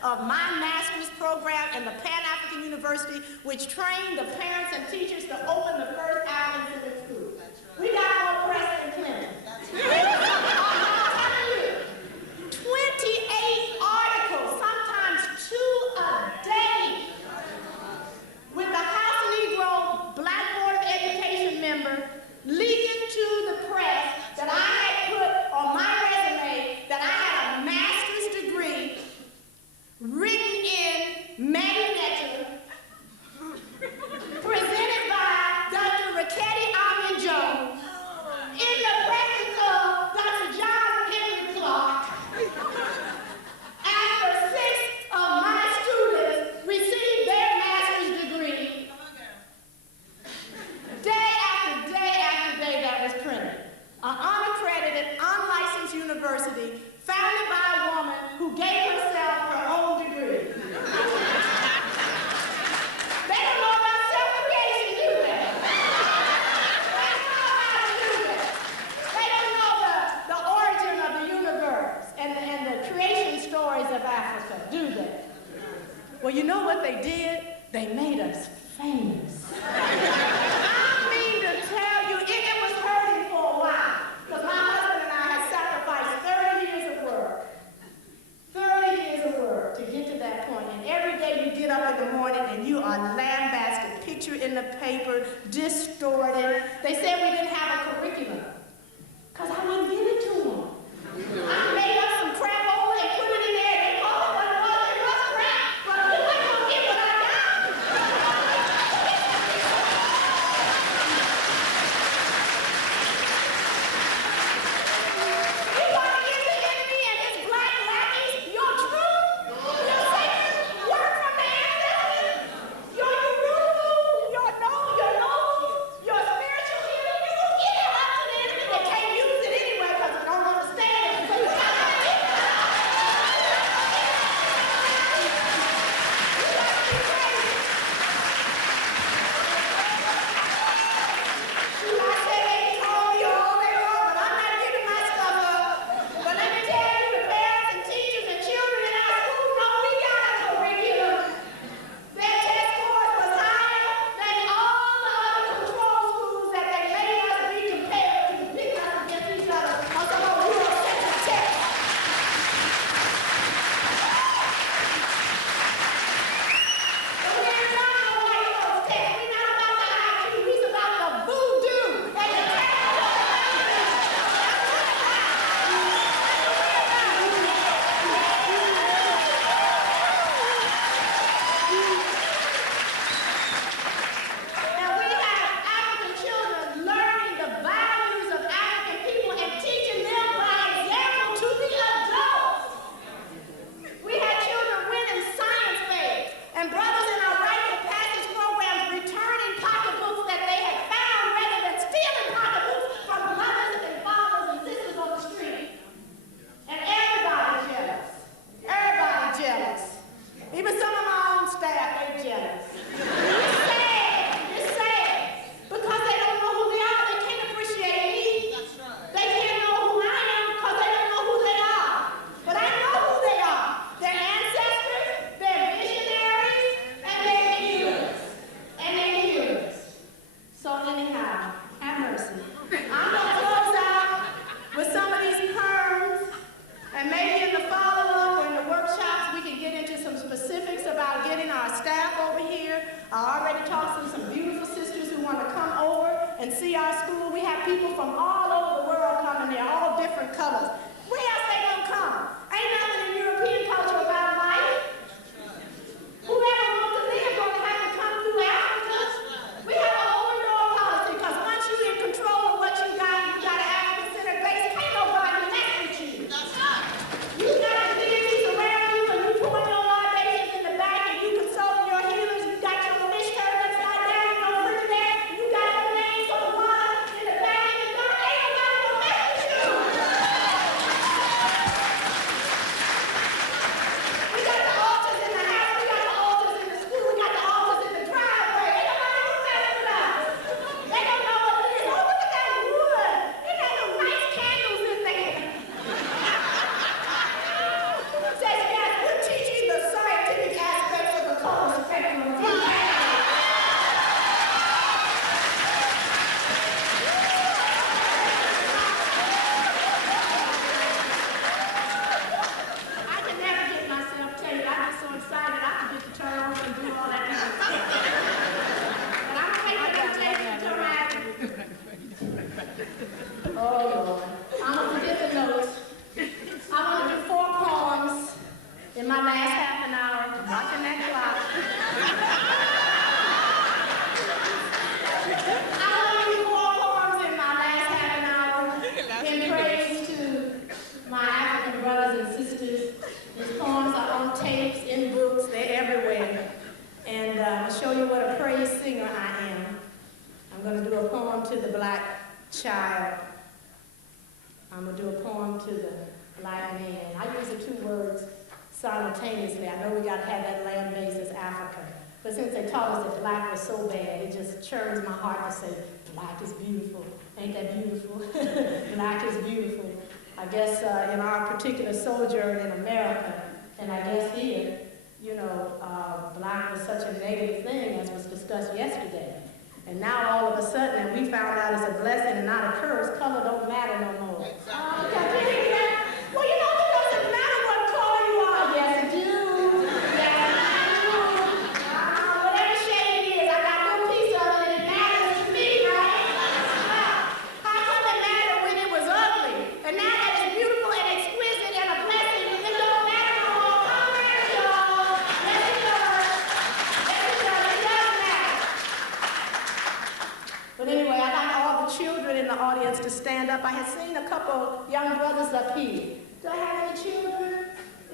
Of my master's program in the Pan-African University, which trained the parents and teachers to open the first African civic school. We got more press than Clinton. I'm telling you, 28 articles, sometimes 2 a day, with the House Negro Black Board of Education member leaking to the press that I had put on my resume that I had a master's degree written in manufacture, presented by Dr. Raketti Amin Jones, in the presence of Dr. John Henry Clark, after 6 of my students received their master's degree. Day after day after day that was printed. An unaccredited, unlicensed university founded by a woman who gave herself her own degree. They don't know about self-creation, do they? They don't know how to do that. They don't know the origin of the universe and the creation stories of Africa, do they? Well, you know what they did? They made us famous. I mean to tell you, it was hurting for a while, because my husband and I had sacrificed 30 years of work. 30 years of work to get to that point. And every day you get up in the morning and you are lambasted, picture in the paper, distorted. They said we didn't have a curriculum, because I wouldn't give it to them. I made up some crap over and put it in there. They called it what it was. It was crap, but you ain't gonna get what I got. You want to give the enemy and his black lackeys your truth, your sacred work from the ancestors, your Urugu, your spiritual healing. You gonna give it up to the enemy. They can't use it anyway because they don't understand it. So you got already talked to some beautiful sisters who want to come over and see our school. We have people from all over the world coming there, all different colors. Where else they gonna come? Ain't nothing in European culture about life. Whoever wants to live gonna have to come through Africa. We have an open door policy because once you're in control of what you got an African-centered base, can't nobody mess with you. You got the deities around you and you pouring your libations in the back and you consulting your healers. You got your fish turned upside down in your refrigerator. You got your names on the water in the back and the dark. Ain't nobody gonna mess with you. We got the altars in the house. We got the altars in the school. We got the altars in the driveway. Ain't nobody gonna mess with us. They don't know what it is. Oh, look at that wood. It got some nice candles in there. Says yes, we're teaching the scientific aspects of the color spectrum. I can never get myself taped. I get so excited I forget to turn on and do all that music. But I'm gonna take the tape and turn out. Oh Lord. I'm gonna forget the notes. I'm gonna do 4 poems in my last half an hour. Watching that clock. I'm gonna do 4 poems in my last half an hour in praise to my African brothers and sisters. These poems are on tapes, in books, they're everywhere. And I'll show you what a praise singer I am. I'm going to do a poem to the black child. I'm going to do a poem to the black man. I use the 2 words simultaneously. I know we got to have that land base as Africa. But since they taught us that black was so bad, it just churns my heart to say, black is beautiful. Ain't that beautiful? Black is beautiful. I guess in our particular sojourn in America, and I guess here, you know, black was such a negative thing as was discussed yesterday. And now all of a sudden, and we found out it's a blessing and not a curse, color don't matter no more. Well, you know, it doesn't matter what color you are. Yes, it do. Yes, it do. Whatever shade it is, I got a little piece of it and it matters to me, right? How come it mattered when it was ugly? And now that it's beautiful and exquisite and a blessing, it don't matter no more. Come here, y'all. Yes, it does. Yes, it does. It does matter. But anyway, I'd like all the children in the audience to stand up. I had seen a couple young brothers up here. Do I have any children?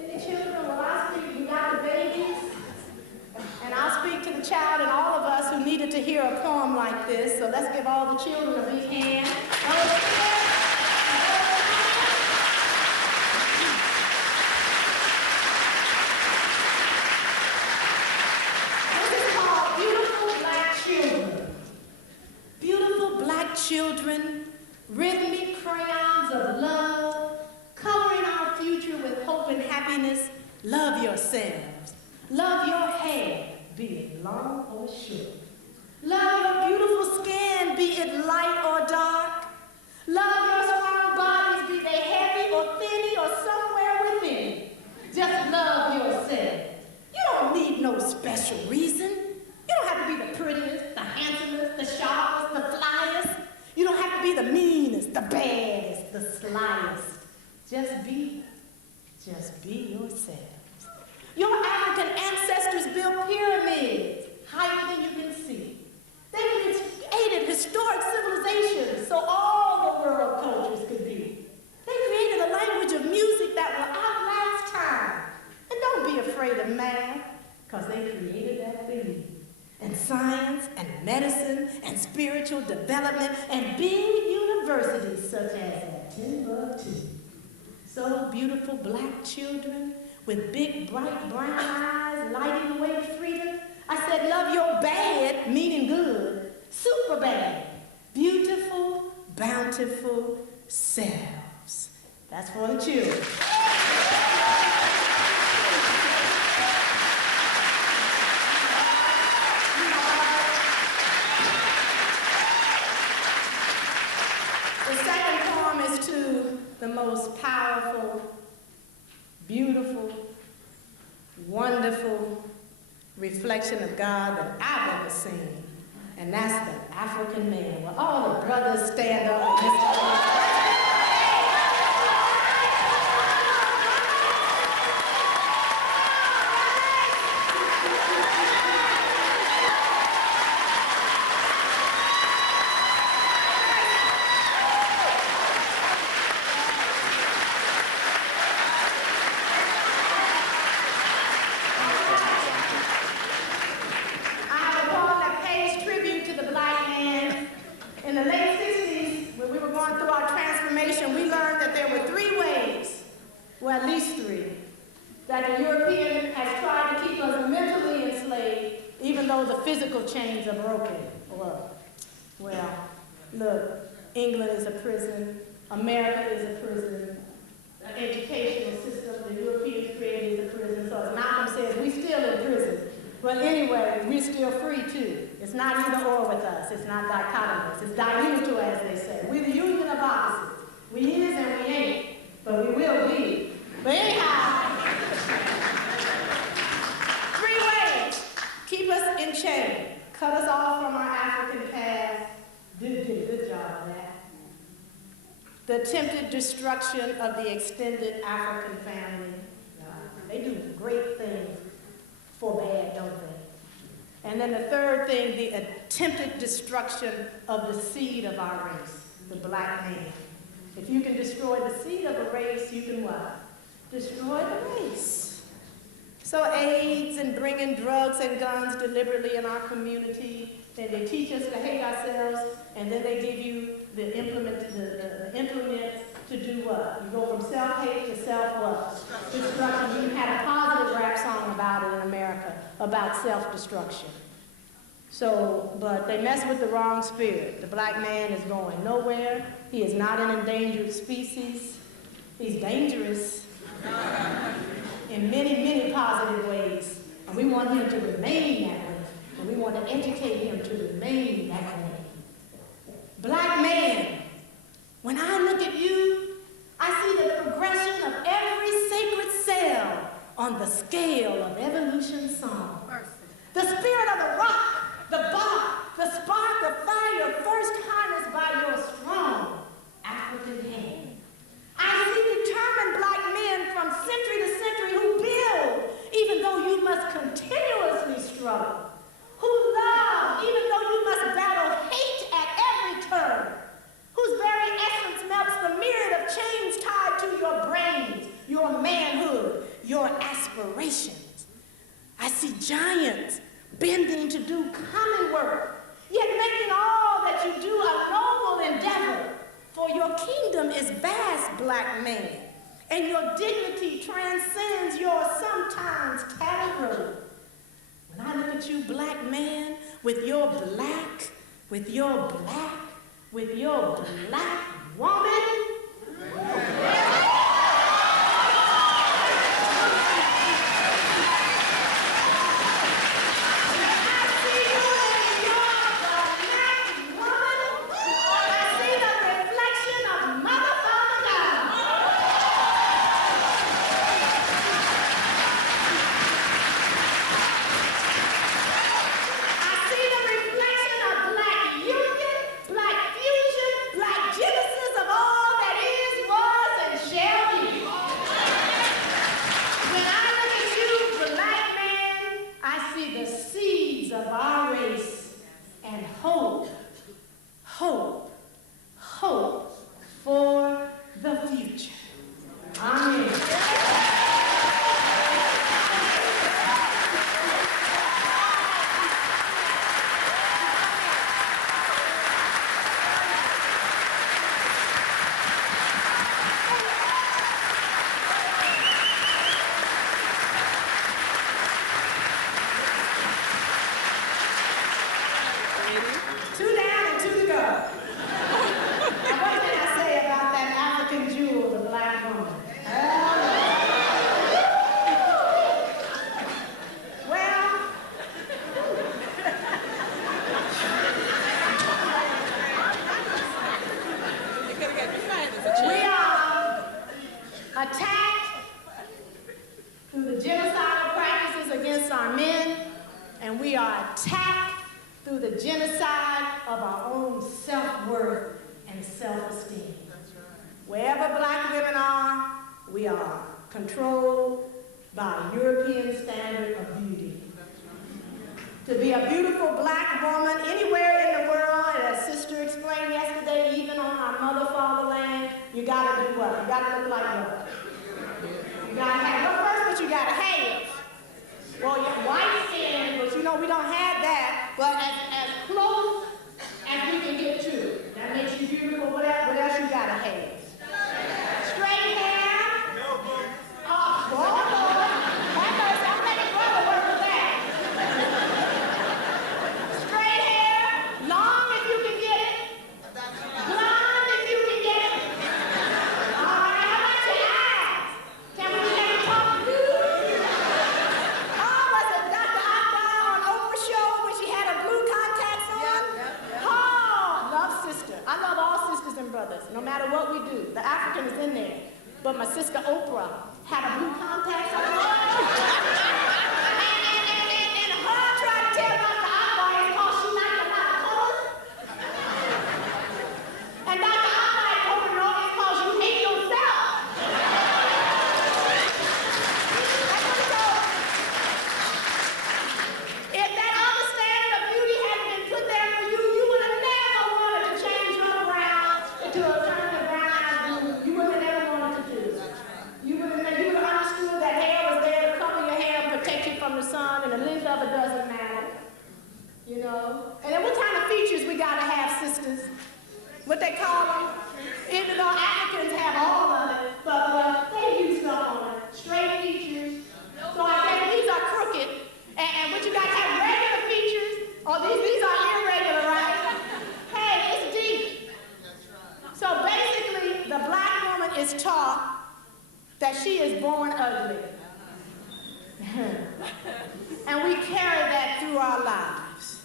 Any children? Well, I'll speak. We got the babies. And I'll speak to the child and all of us who needed to hear a poem like this. So let's give all the children a big hand. This is called Beautiful Black Children. Beautiful black children, rhythmic crayons of love, coloring our future with hope and happiness. Love yourselves. Love your hair, be it long or short. Love your beautiful skin, be it light or dark. Love your strong bodies, be they heavy or thinny or somewhere within. Just love yourself. You don't need no special reason. You don't have to be the prettiest, the handsomest, the sharpest, the flyest. You don't have to be the meanest, the baddest, the slyest. Just be yourselves. Your African ancestors built pyramids higher than you can see. They created historic civilizations so all the world cultures could be. They created a language of music that will outlast time. And don't be afraid of math, because they created that for you. And science, and medicine, and spiritual development, and big universities such as at Timbuktu. So beautiful black children with big, bright brown eyes lighting the way to freedom. I said, love your bad, meaning good, super bad, beautiful, bountiful selves. That's for the children. The second poem is to the most powerful, beautiful, wonderful, reflection of God that I've ever seen, and that's the African man. Well, all the brothers stand up and just in the late 60s, when we were going through our transformation, we learned that there were 3 ways, well, at least 3, that the European has tried to keep us mentally enslaved, even though the physical chains are broken. Well, look, England is a prison, America is a prison, the educational system the Europeans created is a prison, so as Malcolm says, we still in prison. But anyway, we're still free too. It's not either or with us. It's not dichotomous. It's diutual, as they say. We're the union of opposites. We is and we ain't, but we will be. But anyhow, 3 ways keep us in chain. Cut us off from our African past. Did a good job of that. The attempted destruction of the extended African family. They do great things for bad, don't they? And then the third thing, the attempted destruction of the seed of our race, the black man. If you can destroy the seed of a race, you can what? Destroy the race. So AIDS and bringing drugs and guns deliberately in our community, then they teach us to hate ourselves, and then they give you the implements to do what? You go from self-hate to self-what? Destruction. You had a positive rap song about it in America, about self-destruction. So, but they mess with the wrong spirit. The black man is going nowhere. He is not an endangered species. He's dangerous in many, many positive ways. And we want him to remain that way. And we want to educate him to remain that way. Black man, when I look at you, I see the progression of every sacred cell on the scale of evolution song. The spirit of the rock, the bark, the spark of fire first harnessed by your strong African hand. I see determined black men from century to century who build even though you must continuously struggle, who love even though you must battle hate at every turn, whose very essence melts the myriad of chains tied to your brains, your manhood, your aspirations. I see giants bending to do common work, yet making all that you do a noble endeavor. For your kingdom is vast, black man, and your dignity transcends your sometimes category. When I look at you, black man, with your black woman, Genesis of all the genocide of our own self-worth and self-esteem. Wherever black women are, we are controlled by a European standard of beauty. To be a beautiful black woman anywhere in the world, as Sister explained yesterday, even on our mother fatherland, you gotta do what? You gotta look like what? You gotta have, well, first what you gotta have. Well, your white skin, but you know we don't have that, but as close as we can get to. That makes you beautiful. What else you gotta have? Straight hair. Oh, Lord. I'm letting brother work with that. Straight hair, long if you can get it. Blonde if you can get it. All right, how about your eyes? Can we talk to you? Oh, was it Dr. Akbar on Oprah show when she had her blue contacts on? Yeah. Oh, love sister. I love all sisters and brothers, no matter what we do. The African is in there. But my sister Oprah had a blue contacts on. And her tried to tell Dr. Akbar it's because she liked a lot of colors. And Dr. Akbar told her no, it's because you hate yourself. That's what he told her. If that other standard of beauty hadn't been put there for you, you would have never wanted to change your brown to a turn of brown eyes blue. You would have never wanted to do. You would have understood that hair was there to cover your hair and protect you from the sun, and the length of it doesn't matter. You know? And then what kind of features we gotta have, sisters? What they call them? Even though Africans have all of it, but they use stuff on it. Straight features. So I guess these are crooked. And what you gotta have regular features. Oh, these are irregular, right? Hey, it's deep. So basically, the black woman is taught that she is born ugly. And we carry that through our lives.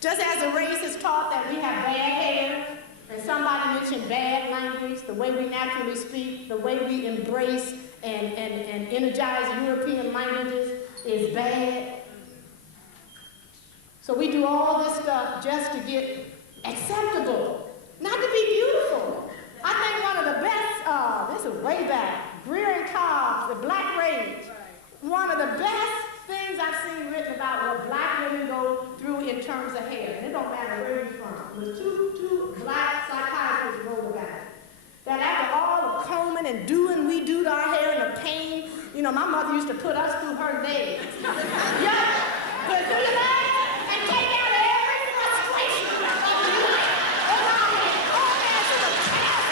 Just as the race is taught that we have bad hair, and somebody mentioned bad language, the way we naturally speak, the way we embrace and energize European languages is bad. So we do all this stuff just to get acceptable, not to be beautiful. I think one of the best, this is way back, Greer and Cobb, The Black Rage. One of the best things I've seen written about what black women go through in terms of hair. And it don't matter where you're from. It was two black psychiatrists wrote about it. That after all the combing and doing we do to our hair and the pain, you know, my mother used to put us through her legs. Yeah, put it through your legs and take out every frustration of your life. Oh, man, she was terrible.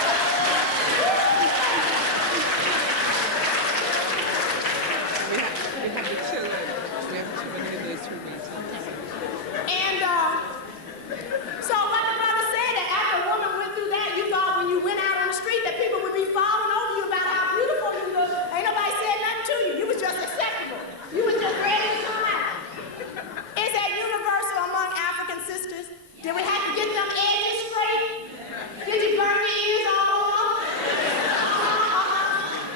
We have the children. We have children in those 2 weeks. And so what the brother said, that after a woman went through that, you thought when you went out on the street that people would be falling over you about how beautiful you look. Ain't nobody said nothing to you. You was just acceptable. You was just ready to come out. Is that universal among African sisters? Did we have to get them edges straight? Did you burn your ears all over?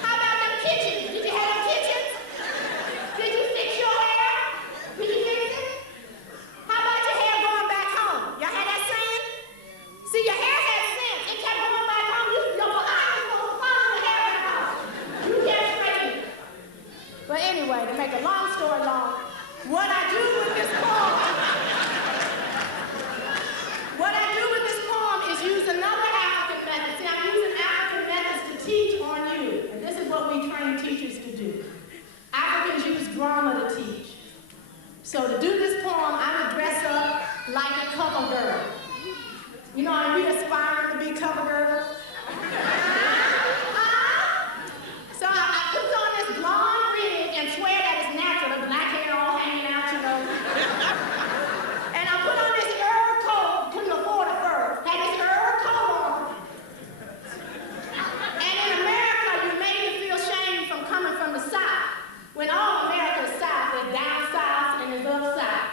How about them kitchens? Did you have them kitchens? Did you fix your hair? Did you fix it? How about your hair going back home? Y'all had that saying? See, your hair had sense. It kept going back home. Your eyes was going to follow the hair back home. You kept straighten it. But anyway, to make a long story long, what I do with this poem is use another African method. See, I'm using African methods to teach on you. And this is what we train teachers to do. Africans use drama to teach. So to do this poem, I would dress up like a cover girl. You know, are we aspiring to be cover girls? So I put on this blonde wig and swear that it's natural, the black hair all hanging out, you know. And I put on this fur coat, couldn't afford a fur, had this fur coat on. And in America, you made me feel shame from coming from the South. When all America is South, there's down South and there's up South.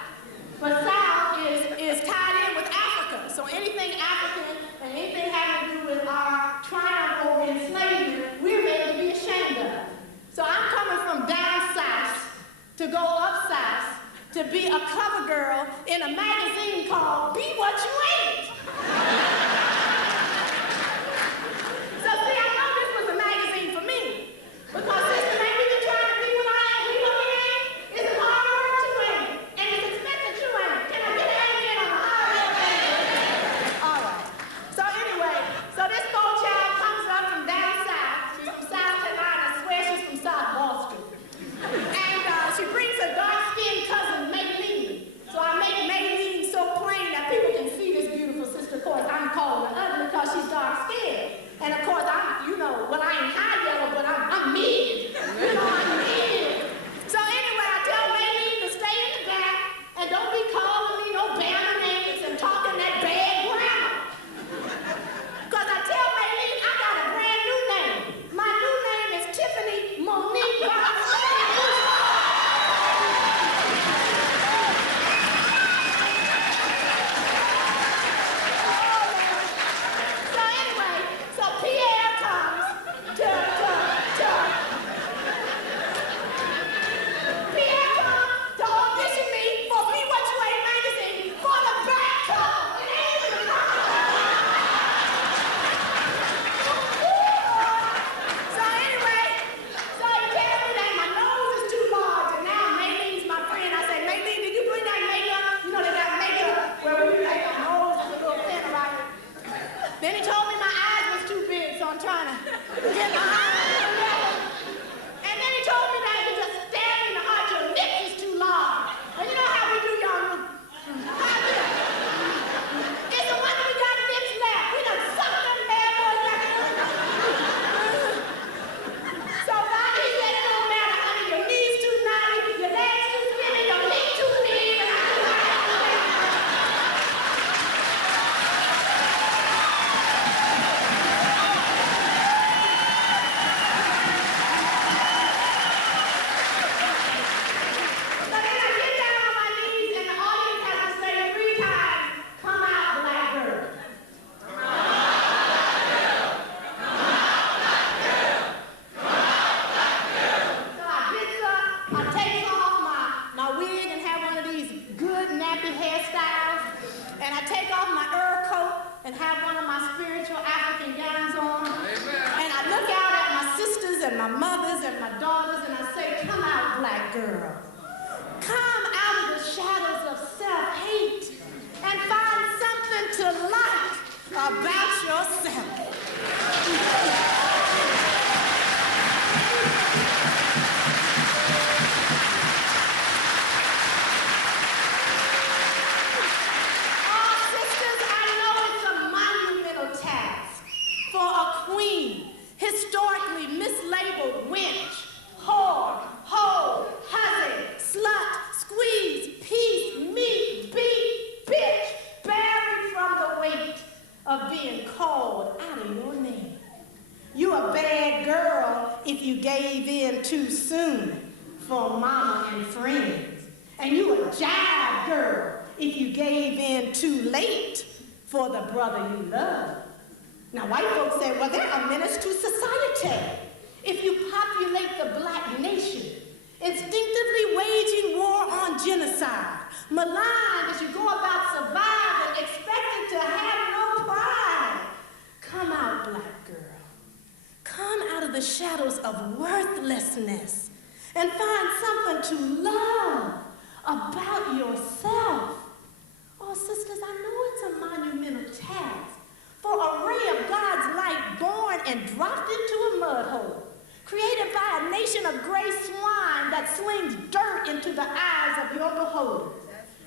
But South is tied in with Africa. So anything African and anything having to do with our triumph over enslavement, we're made to be ashamed of. So I'm coming from down South to go up South to be a cover girl in a magazine called Be What You Ain't. So see, I know this was a magazine for me. Because sister, ain't we been trying to be what I ain't, be what we ain't? It's a hard work you ain't. And it's expensive you ain't. Can I get an amen on the hard work ain't? All right. So anyway, so this poor child comes up from down south. She's from South Carolina. I swear she's from South Boston. And she brings her dark-skinned cousin, Maylene. So I make Maylene so plain that people can see this beautiful sister. Of course, I'm calling her ugly because she's dark-skinned. And of course, I ain't high yellow, but I'm mid. I'm mid. So anyway, I tell Maylene to stay in the back and don't be calling me no Bama names and talking that bad grammar. Because I tell Maylene I got a brand new name. My new name is Tiffany Monique Barnes. Then he told me my eyes was too big, so I'm trying to get my eyes together. And then he told me that if you just stab me in the heart, your lips is too large. And you know how we do, y'all? It's the one that we got lips left. We done sucked them bad boys like So Bobby said it don't matter, honey. Your knees too naughty, your legs too skinny, your lips too big, and I do my mothers and my daughters, and I say, come out, black girl. Come out of the shadows of self-hate and find something to like about yourself. Oh, sisters, I know it's a monumental task for a queen, historically mislabeled wench, whore, hoe, hussy, slut, squeeze, piece, meat, beat, bitch, buried from the weight of being called out of your name. You a bad girl if you gave in too soon for mama and friends. And you a jive girl if you gave in too late for the brother you love. Now, white folks say, well, they're a menace to society. If you populate the black nation, instinctively waging war on genocide, maligned as you go about surviving, expected to have no pride. Come out, black girl. Come out of the shadows of worthlessness and find something to love about yourself. Oh, sisters, I know it's a monumental task for a ray of God's light born and dropped into a mud hole, created by a nation of gray swine that slings dirt into the eyes of your beholders,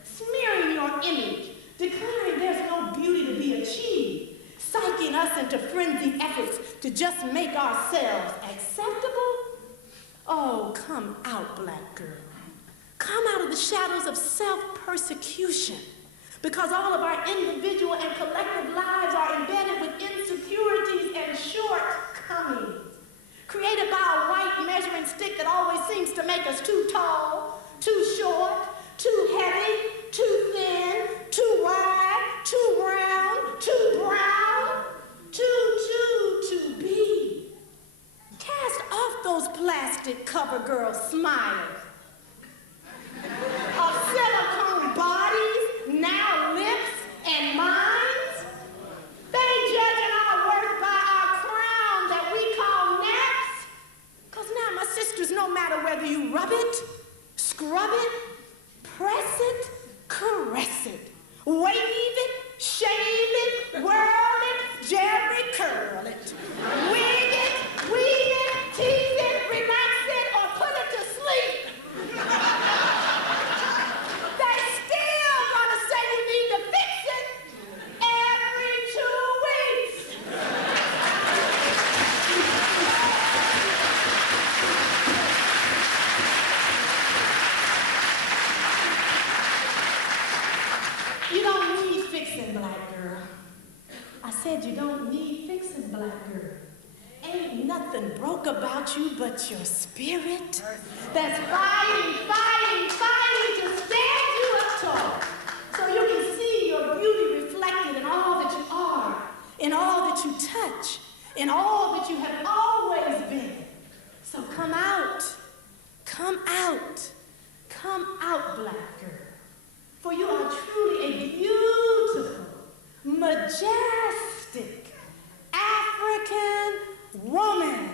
smearing your image, declaring there's no beauty to be achieved, psyching us into frenzied efforts to just make ourselves acceptable. Oh, come out, black girl. Come out of the shadows of self-persecution, because all of our individual and collective lives are embedded with insecurities and shortcomings, created by a white measuring stick that always seems to make us too tall, too short, too heavy, too thin, too wide, too round, too brown, too be. Cast off those plastic cover girl smiles of silicone bodies, now lips, You don't need fixing, black girl. I said you don't need fixing, black girl. Ain't nothing broke about you but your spirit that's fighting to stand you up tall. So you can see your beauty reflected in all that you are, in all that you touch, in all that you have always been. So come out, black girl. For you are truly a beautiful, majestic African woman.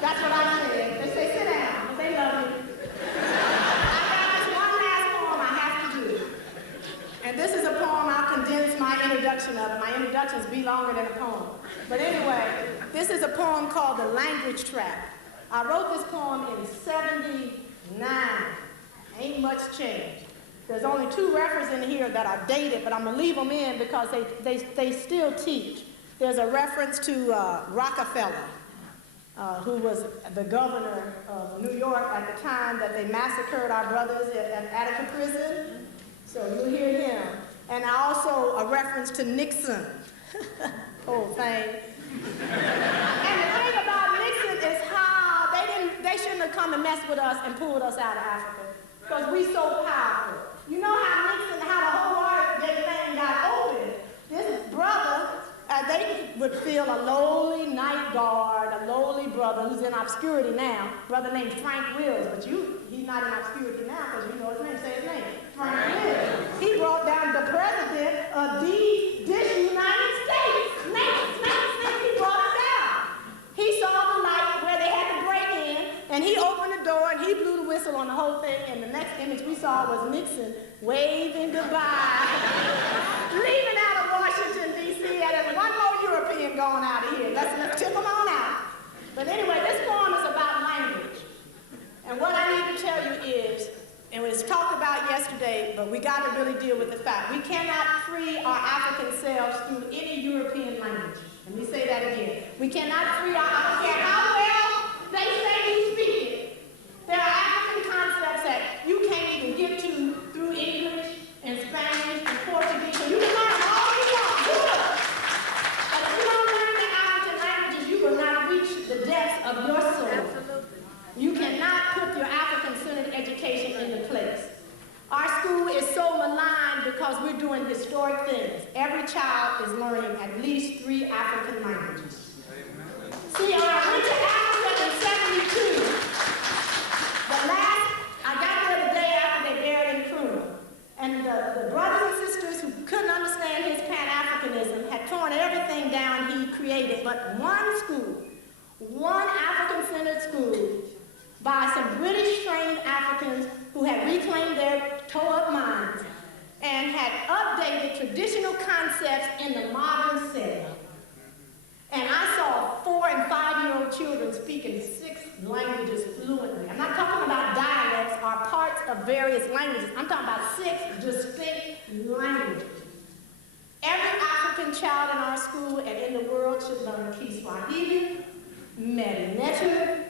That's what I said. They say sit down, but they love me. I got one last poem I have to do. And this is a poem I'll condense my introduction of. My introductions be longer than a poem. But anyway, this is a poem called The Language Trap. I wrote this poem in 79. Ain't much change. There's only 2 references in here that are dated, but I'm gonna leave them in because they still teach. There's a reference to Rockefeller, who was the governor of New York at the time that they massacred our brothers at Attica Prison. So you'll hear him. And also a reference to Nixon. Whole thing. And the thing about Nixon is how they shouldn't have come and messed with us and pulled us out of Africa. Because we so powerful. You know how Nixon, how the whole Watergate thing got open. This brother, they would feel a lowly night guard, a lowly brother who's in obscurity now, brother named Frank Wills, but he's not in obscurity now because you know his name, say his name, Frank Wills. He brought down the president of this United States. He brought him down. He saw the light where they had to break in, and he opened the door and he blew the whistle on the whole thing, and the next image we saw was Nixon waving goodbye, leaving out of Washington, D.C., and there's one more European going out of here. Let's tip them on out. But anyway, this poem is about language. And what I need to tell you is, and it was talked about yesterday, but we got to really deal with the fact we cannot free our African selves through any European language. Let me say that again. We cannot free our, I don't care how well they say you speak it. There are African concepts that you can't even get to through English and Spanish and Portuguese. So you can learn all you want, good. But if you don't learn the African languages, you will not reach the depths of your soul. Absolutely. You cannot put your African-centered education into place. Our school is so maligned because we're doing historic things. Every child is learning at least 3 African languages. See, I went to Africa in 72. I got there the day after they buried Nkrumah. And the brothers and sisters who couldn't understand his Pan-Africanism had torn everything down he created, but one school, one African-centered school, by some British-trained Africans who had reclaimed their tore-up minds and had updated traditional concepts in the modern setting. And I saw 4- and 5-year-old children speaking 6 languages fluently. I'm not talking about dialects or parts of various languages. I'm talking about 6 distinct languages. Every African child in our school and in the world should learn Kiswahili, Merinetu,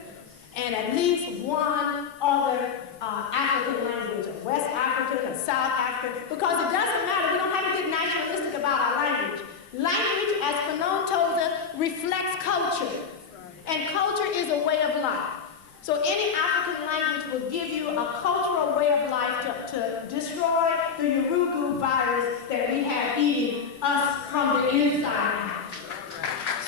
and at least one other African language, a West African, a South African, because it doesn't matter. We don't have to get nationalistic about our language. Language, as Fanon told us, reflects culture. And culture is a way of life. So any African language will give you a cultural way of life to destroy the Urugu virus that we have eating us from the inside out.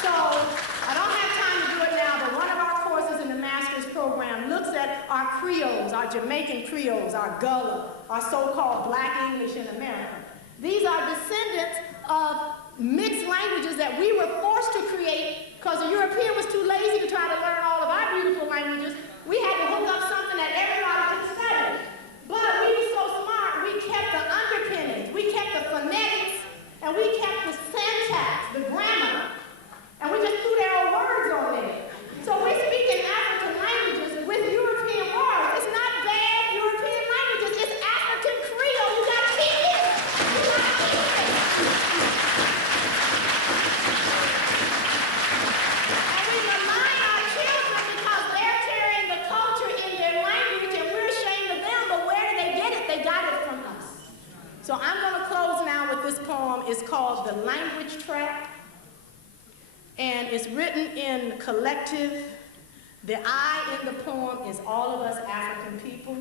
So I don't have time to do it now, but one of our courses in the master's program looks at our Creoles, our Jamaican Creoles, our Gullah, our so-called Black English in America. These are descendants of mixed languages that we were forced to create because the European was too lazy to try to learn all of our beautiful languages. We had to hook up something that everybody could study. But we were so smart, we kept the underpinnings, we kept the phonetics called The Language Tract, and it's written in collective. The I in the poem is all of us African people.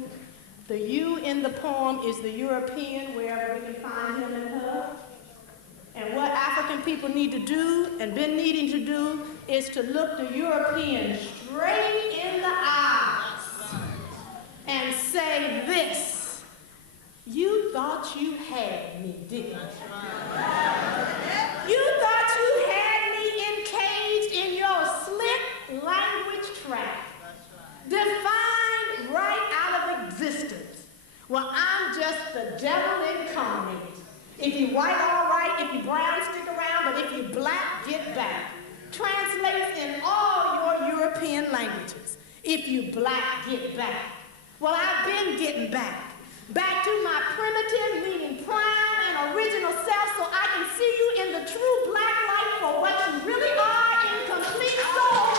The you in the poem is the European, wherever we can find him and her. And what African people need to do, and been needing to do, is to look the European straight in the eyes and say this: you thought you had me, didn't you? You thought you had me encaged in your slick language tract, defined right out of existence. Well, I'm just the devil incarnate. If you white, all right. If you brown, stick around. But if you black, get back. Translates in all your European languages. If you black, get back. Well, I've been getting back. Back to my primitive, meaning prime and original self, so I can see you in the true black light for what you really are, in complete soul.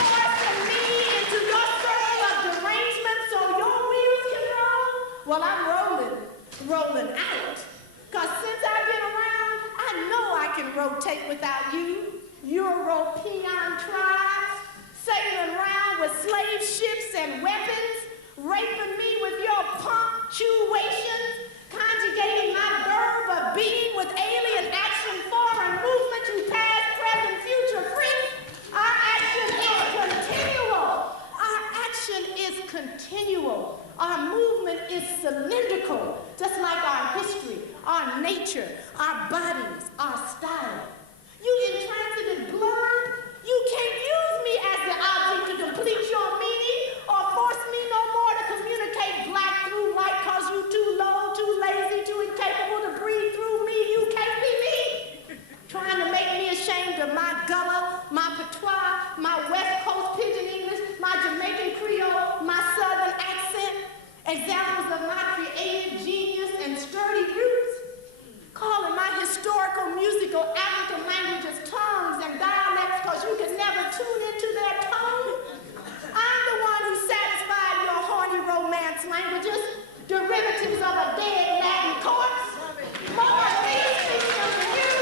Forcing me into your circle of derangement so your wheels can roll. Well, I'm rolling out. Because since I've been around, I know I can rotate without you. European tribes, sailing around with slave ships and weapons, raping me with your punctuations, conjugating my verb of being with alien action, foreign movement to past, present, future free. Our action is continual. Our action is continual. Our movement is cylindrical, just like our history, our nature, our bodies, our style. You intransitive blood, you can't use me as the object to complete your meaning or force me no more to communicate black through white because you too low, too lazy, too incapable to breathe through me. You can't be me. Trying to make me ashamed of my gullah, my patois, my West Coast pidgin English, my Jamaican Creole, my Southern accent, examples of my creative genius and sturdy roots, calling my historical, musical, African languages tongues and dialects because you can never tune into their tone. I'm the one who satisfied your horny romance languages, derivatives of a dead Latin corpse. More of me speak them than you.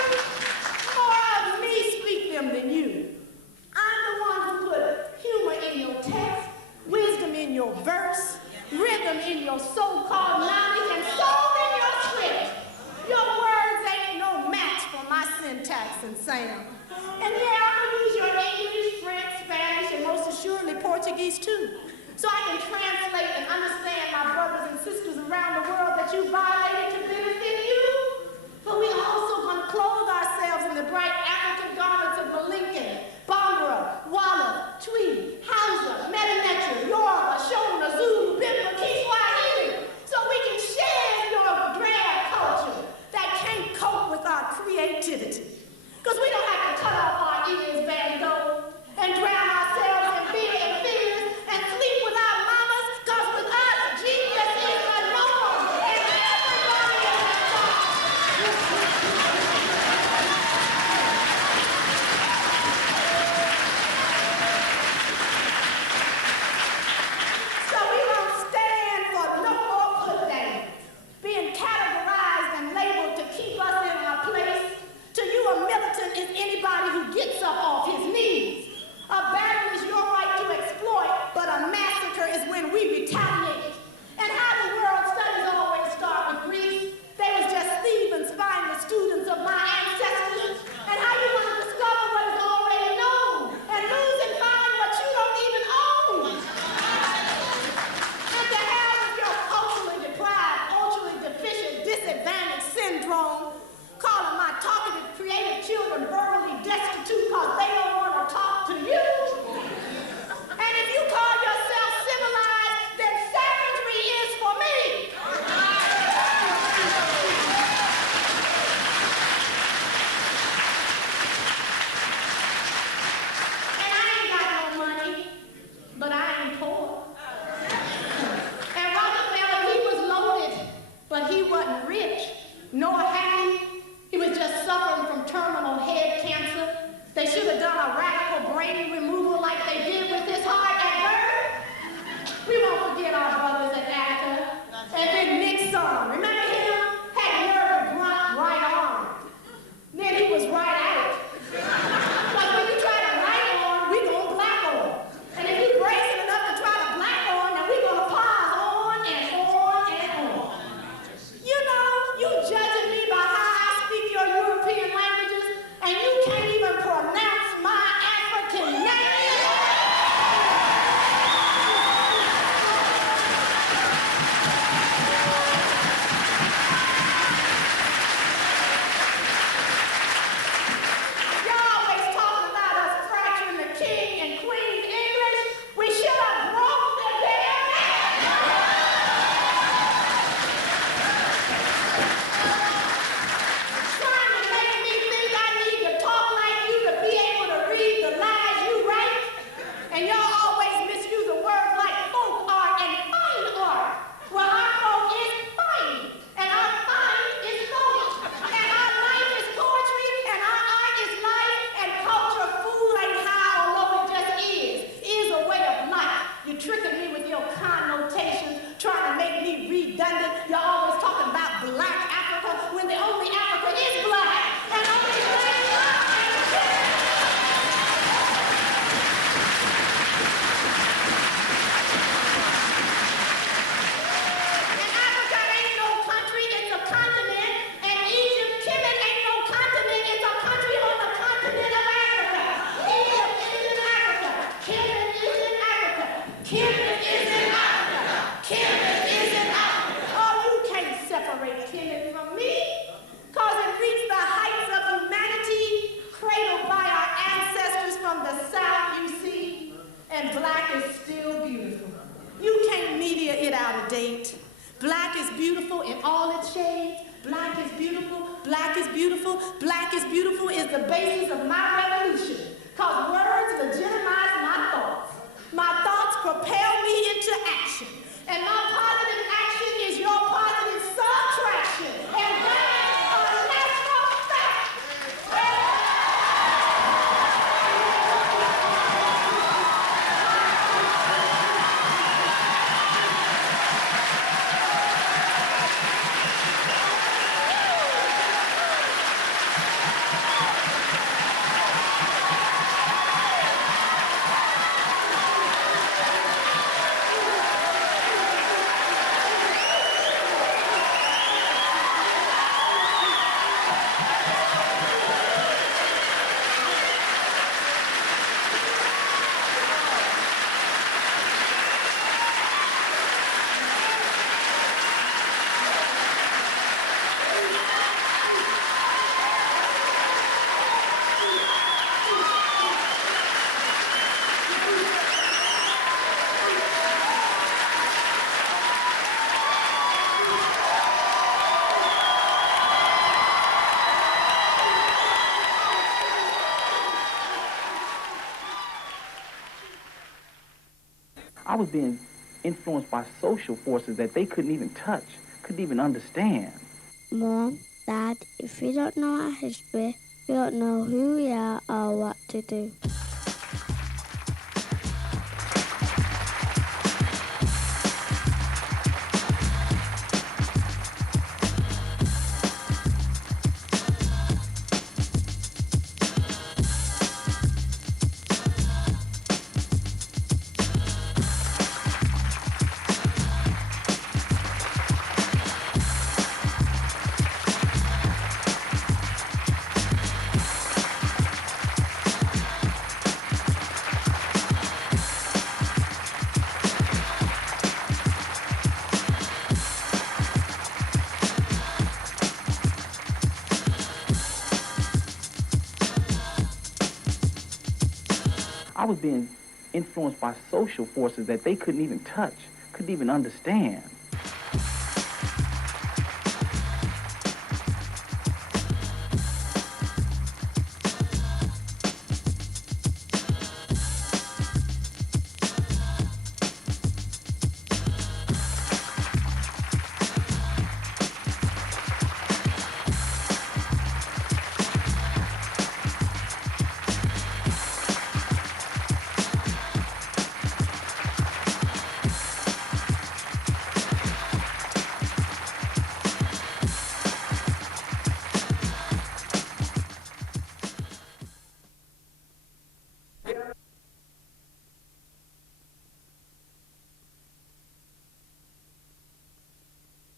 More of me speak them than you. I'm the one who put humor in your text, wisdom in your verse, rhythm in your so-called knowledge, and soul in your script. Your words ain't no match for my syntax and sound. And yeah, I'm gonna use your English, French, Spanish, and most assuredly Portuguese too. So I can translate and understand my brothers and sisters around the world that you violated to benefit you. But we also gonna clothe ourselves in the bright African garments of Malinke, Bambara, Walla, Twi, Hausa, Metanetra, Yoruba, Shona, Zulu, Bimba, Kiswahili, so we can share your drab culture that can't cope with our creativity. Because we don't have to cut off our ears, Van Gogh, and drown ourselves in beer and fears and sleep with our mamas, because with us, genius is the norm, and everybody is a star. So we don't stand for no more put-downs, being categorized and labeled to keep us in our place. To you, a militant is anybody who gets up off his knees. A battle is your right to exploit, but a massacre is when we retaliate. And how the world studies always start with Greece. They was just Stephen's finest students of my ancestors. And how you want to discover what is already known and lose and find what you don't even own. And to hell with your culturally deprived, culturally deficient, disadvantaged syndrome, calling my talkative, creative children verbally destitute because they don't want to talk to you. And if you call yourself civilized, then savagery is for me. And I ain't got no money, but I ain't poor. And Rockefeller, he was loaded, but he wasn't rich, nor happy. He was just suffering from terminal head cancer. They should have done a radical brain removal like they did with his heart at birth. We won't forget our brothers at Attica. And then Nixon, remember him? Had nerve to grunt right off. beautiful, black is beautiful is the basis of my revolution. Because words legitimize my thoughts. My thoughts propel me into action. And my positive action is your positive subtraction. And that's a national fact. I was being influenced by social forces that they couldn't even touch, couldn't even understand. Mom, Dad, if you don't know our history, you don't know who we are or what to do. I was being influenced by social forces that they couldn't even touch, couldn't even understand.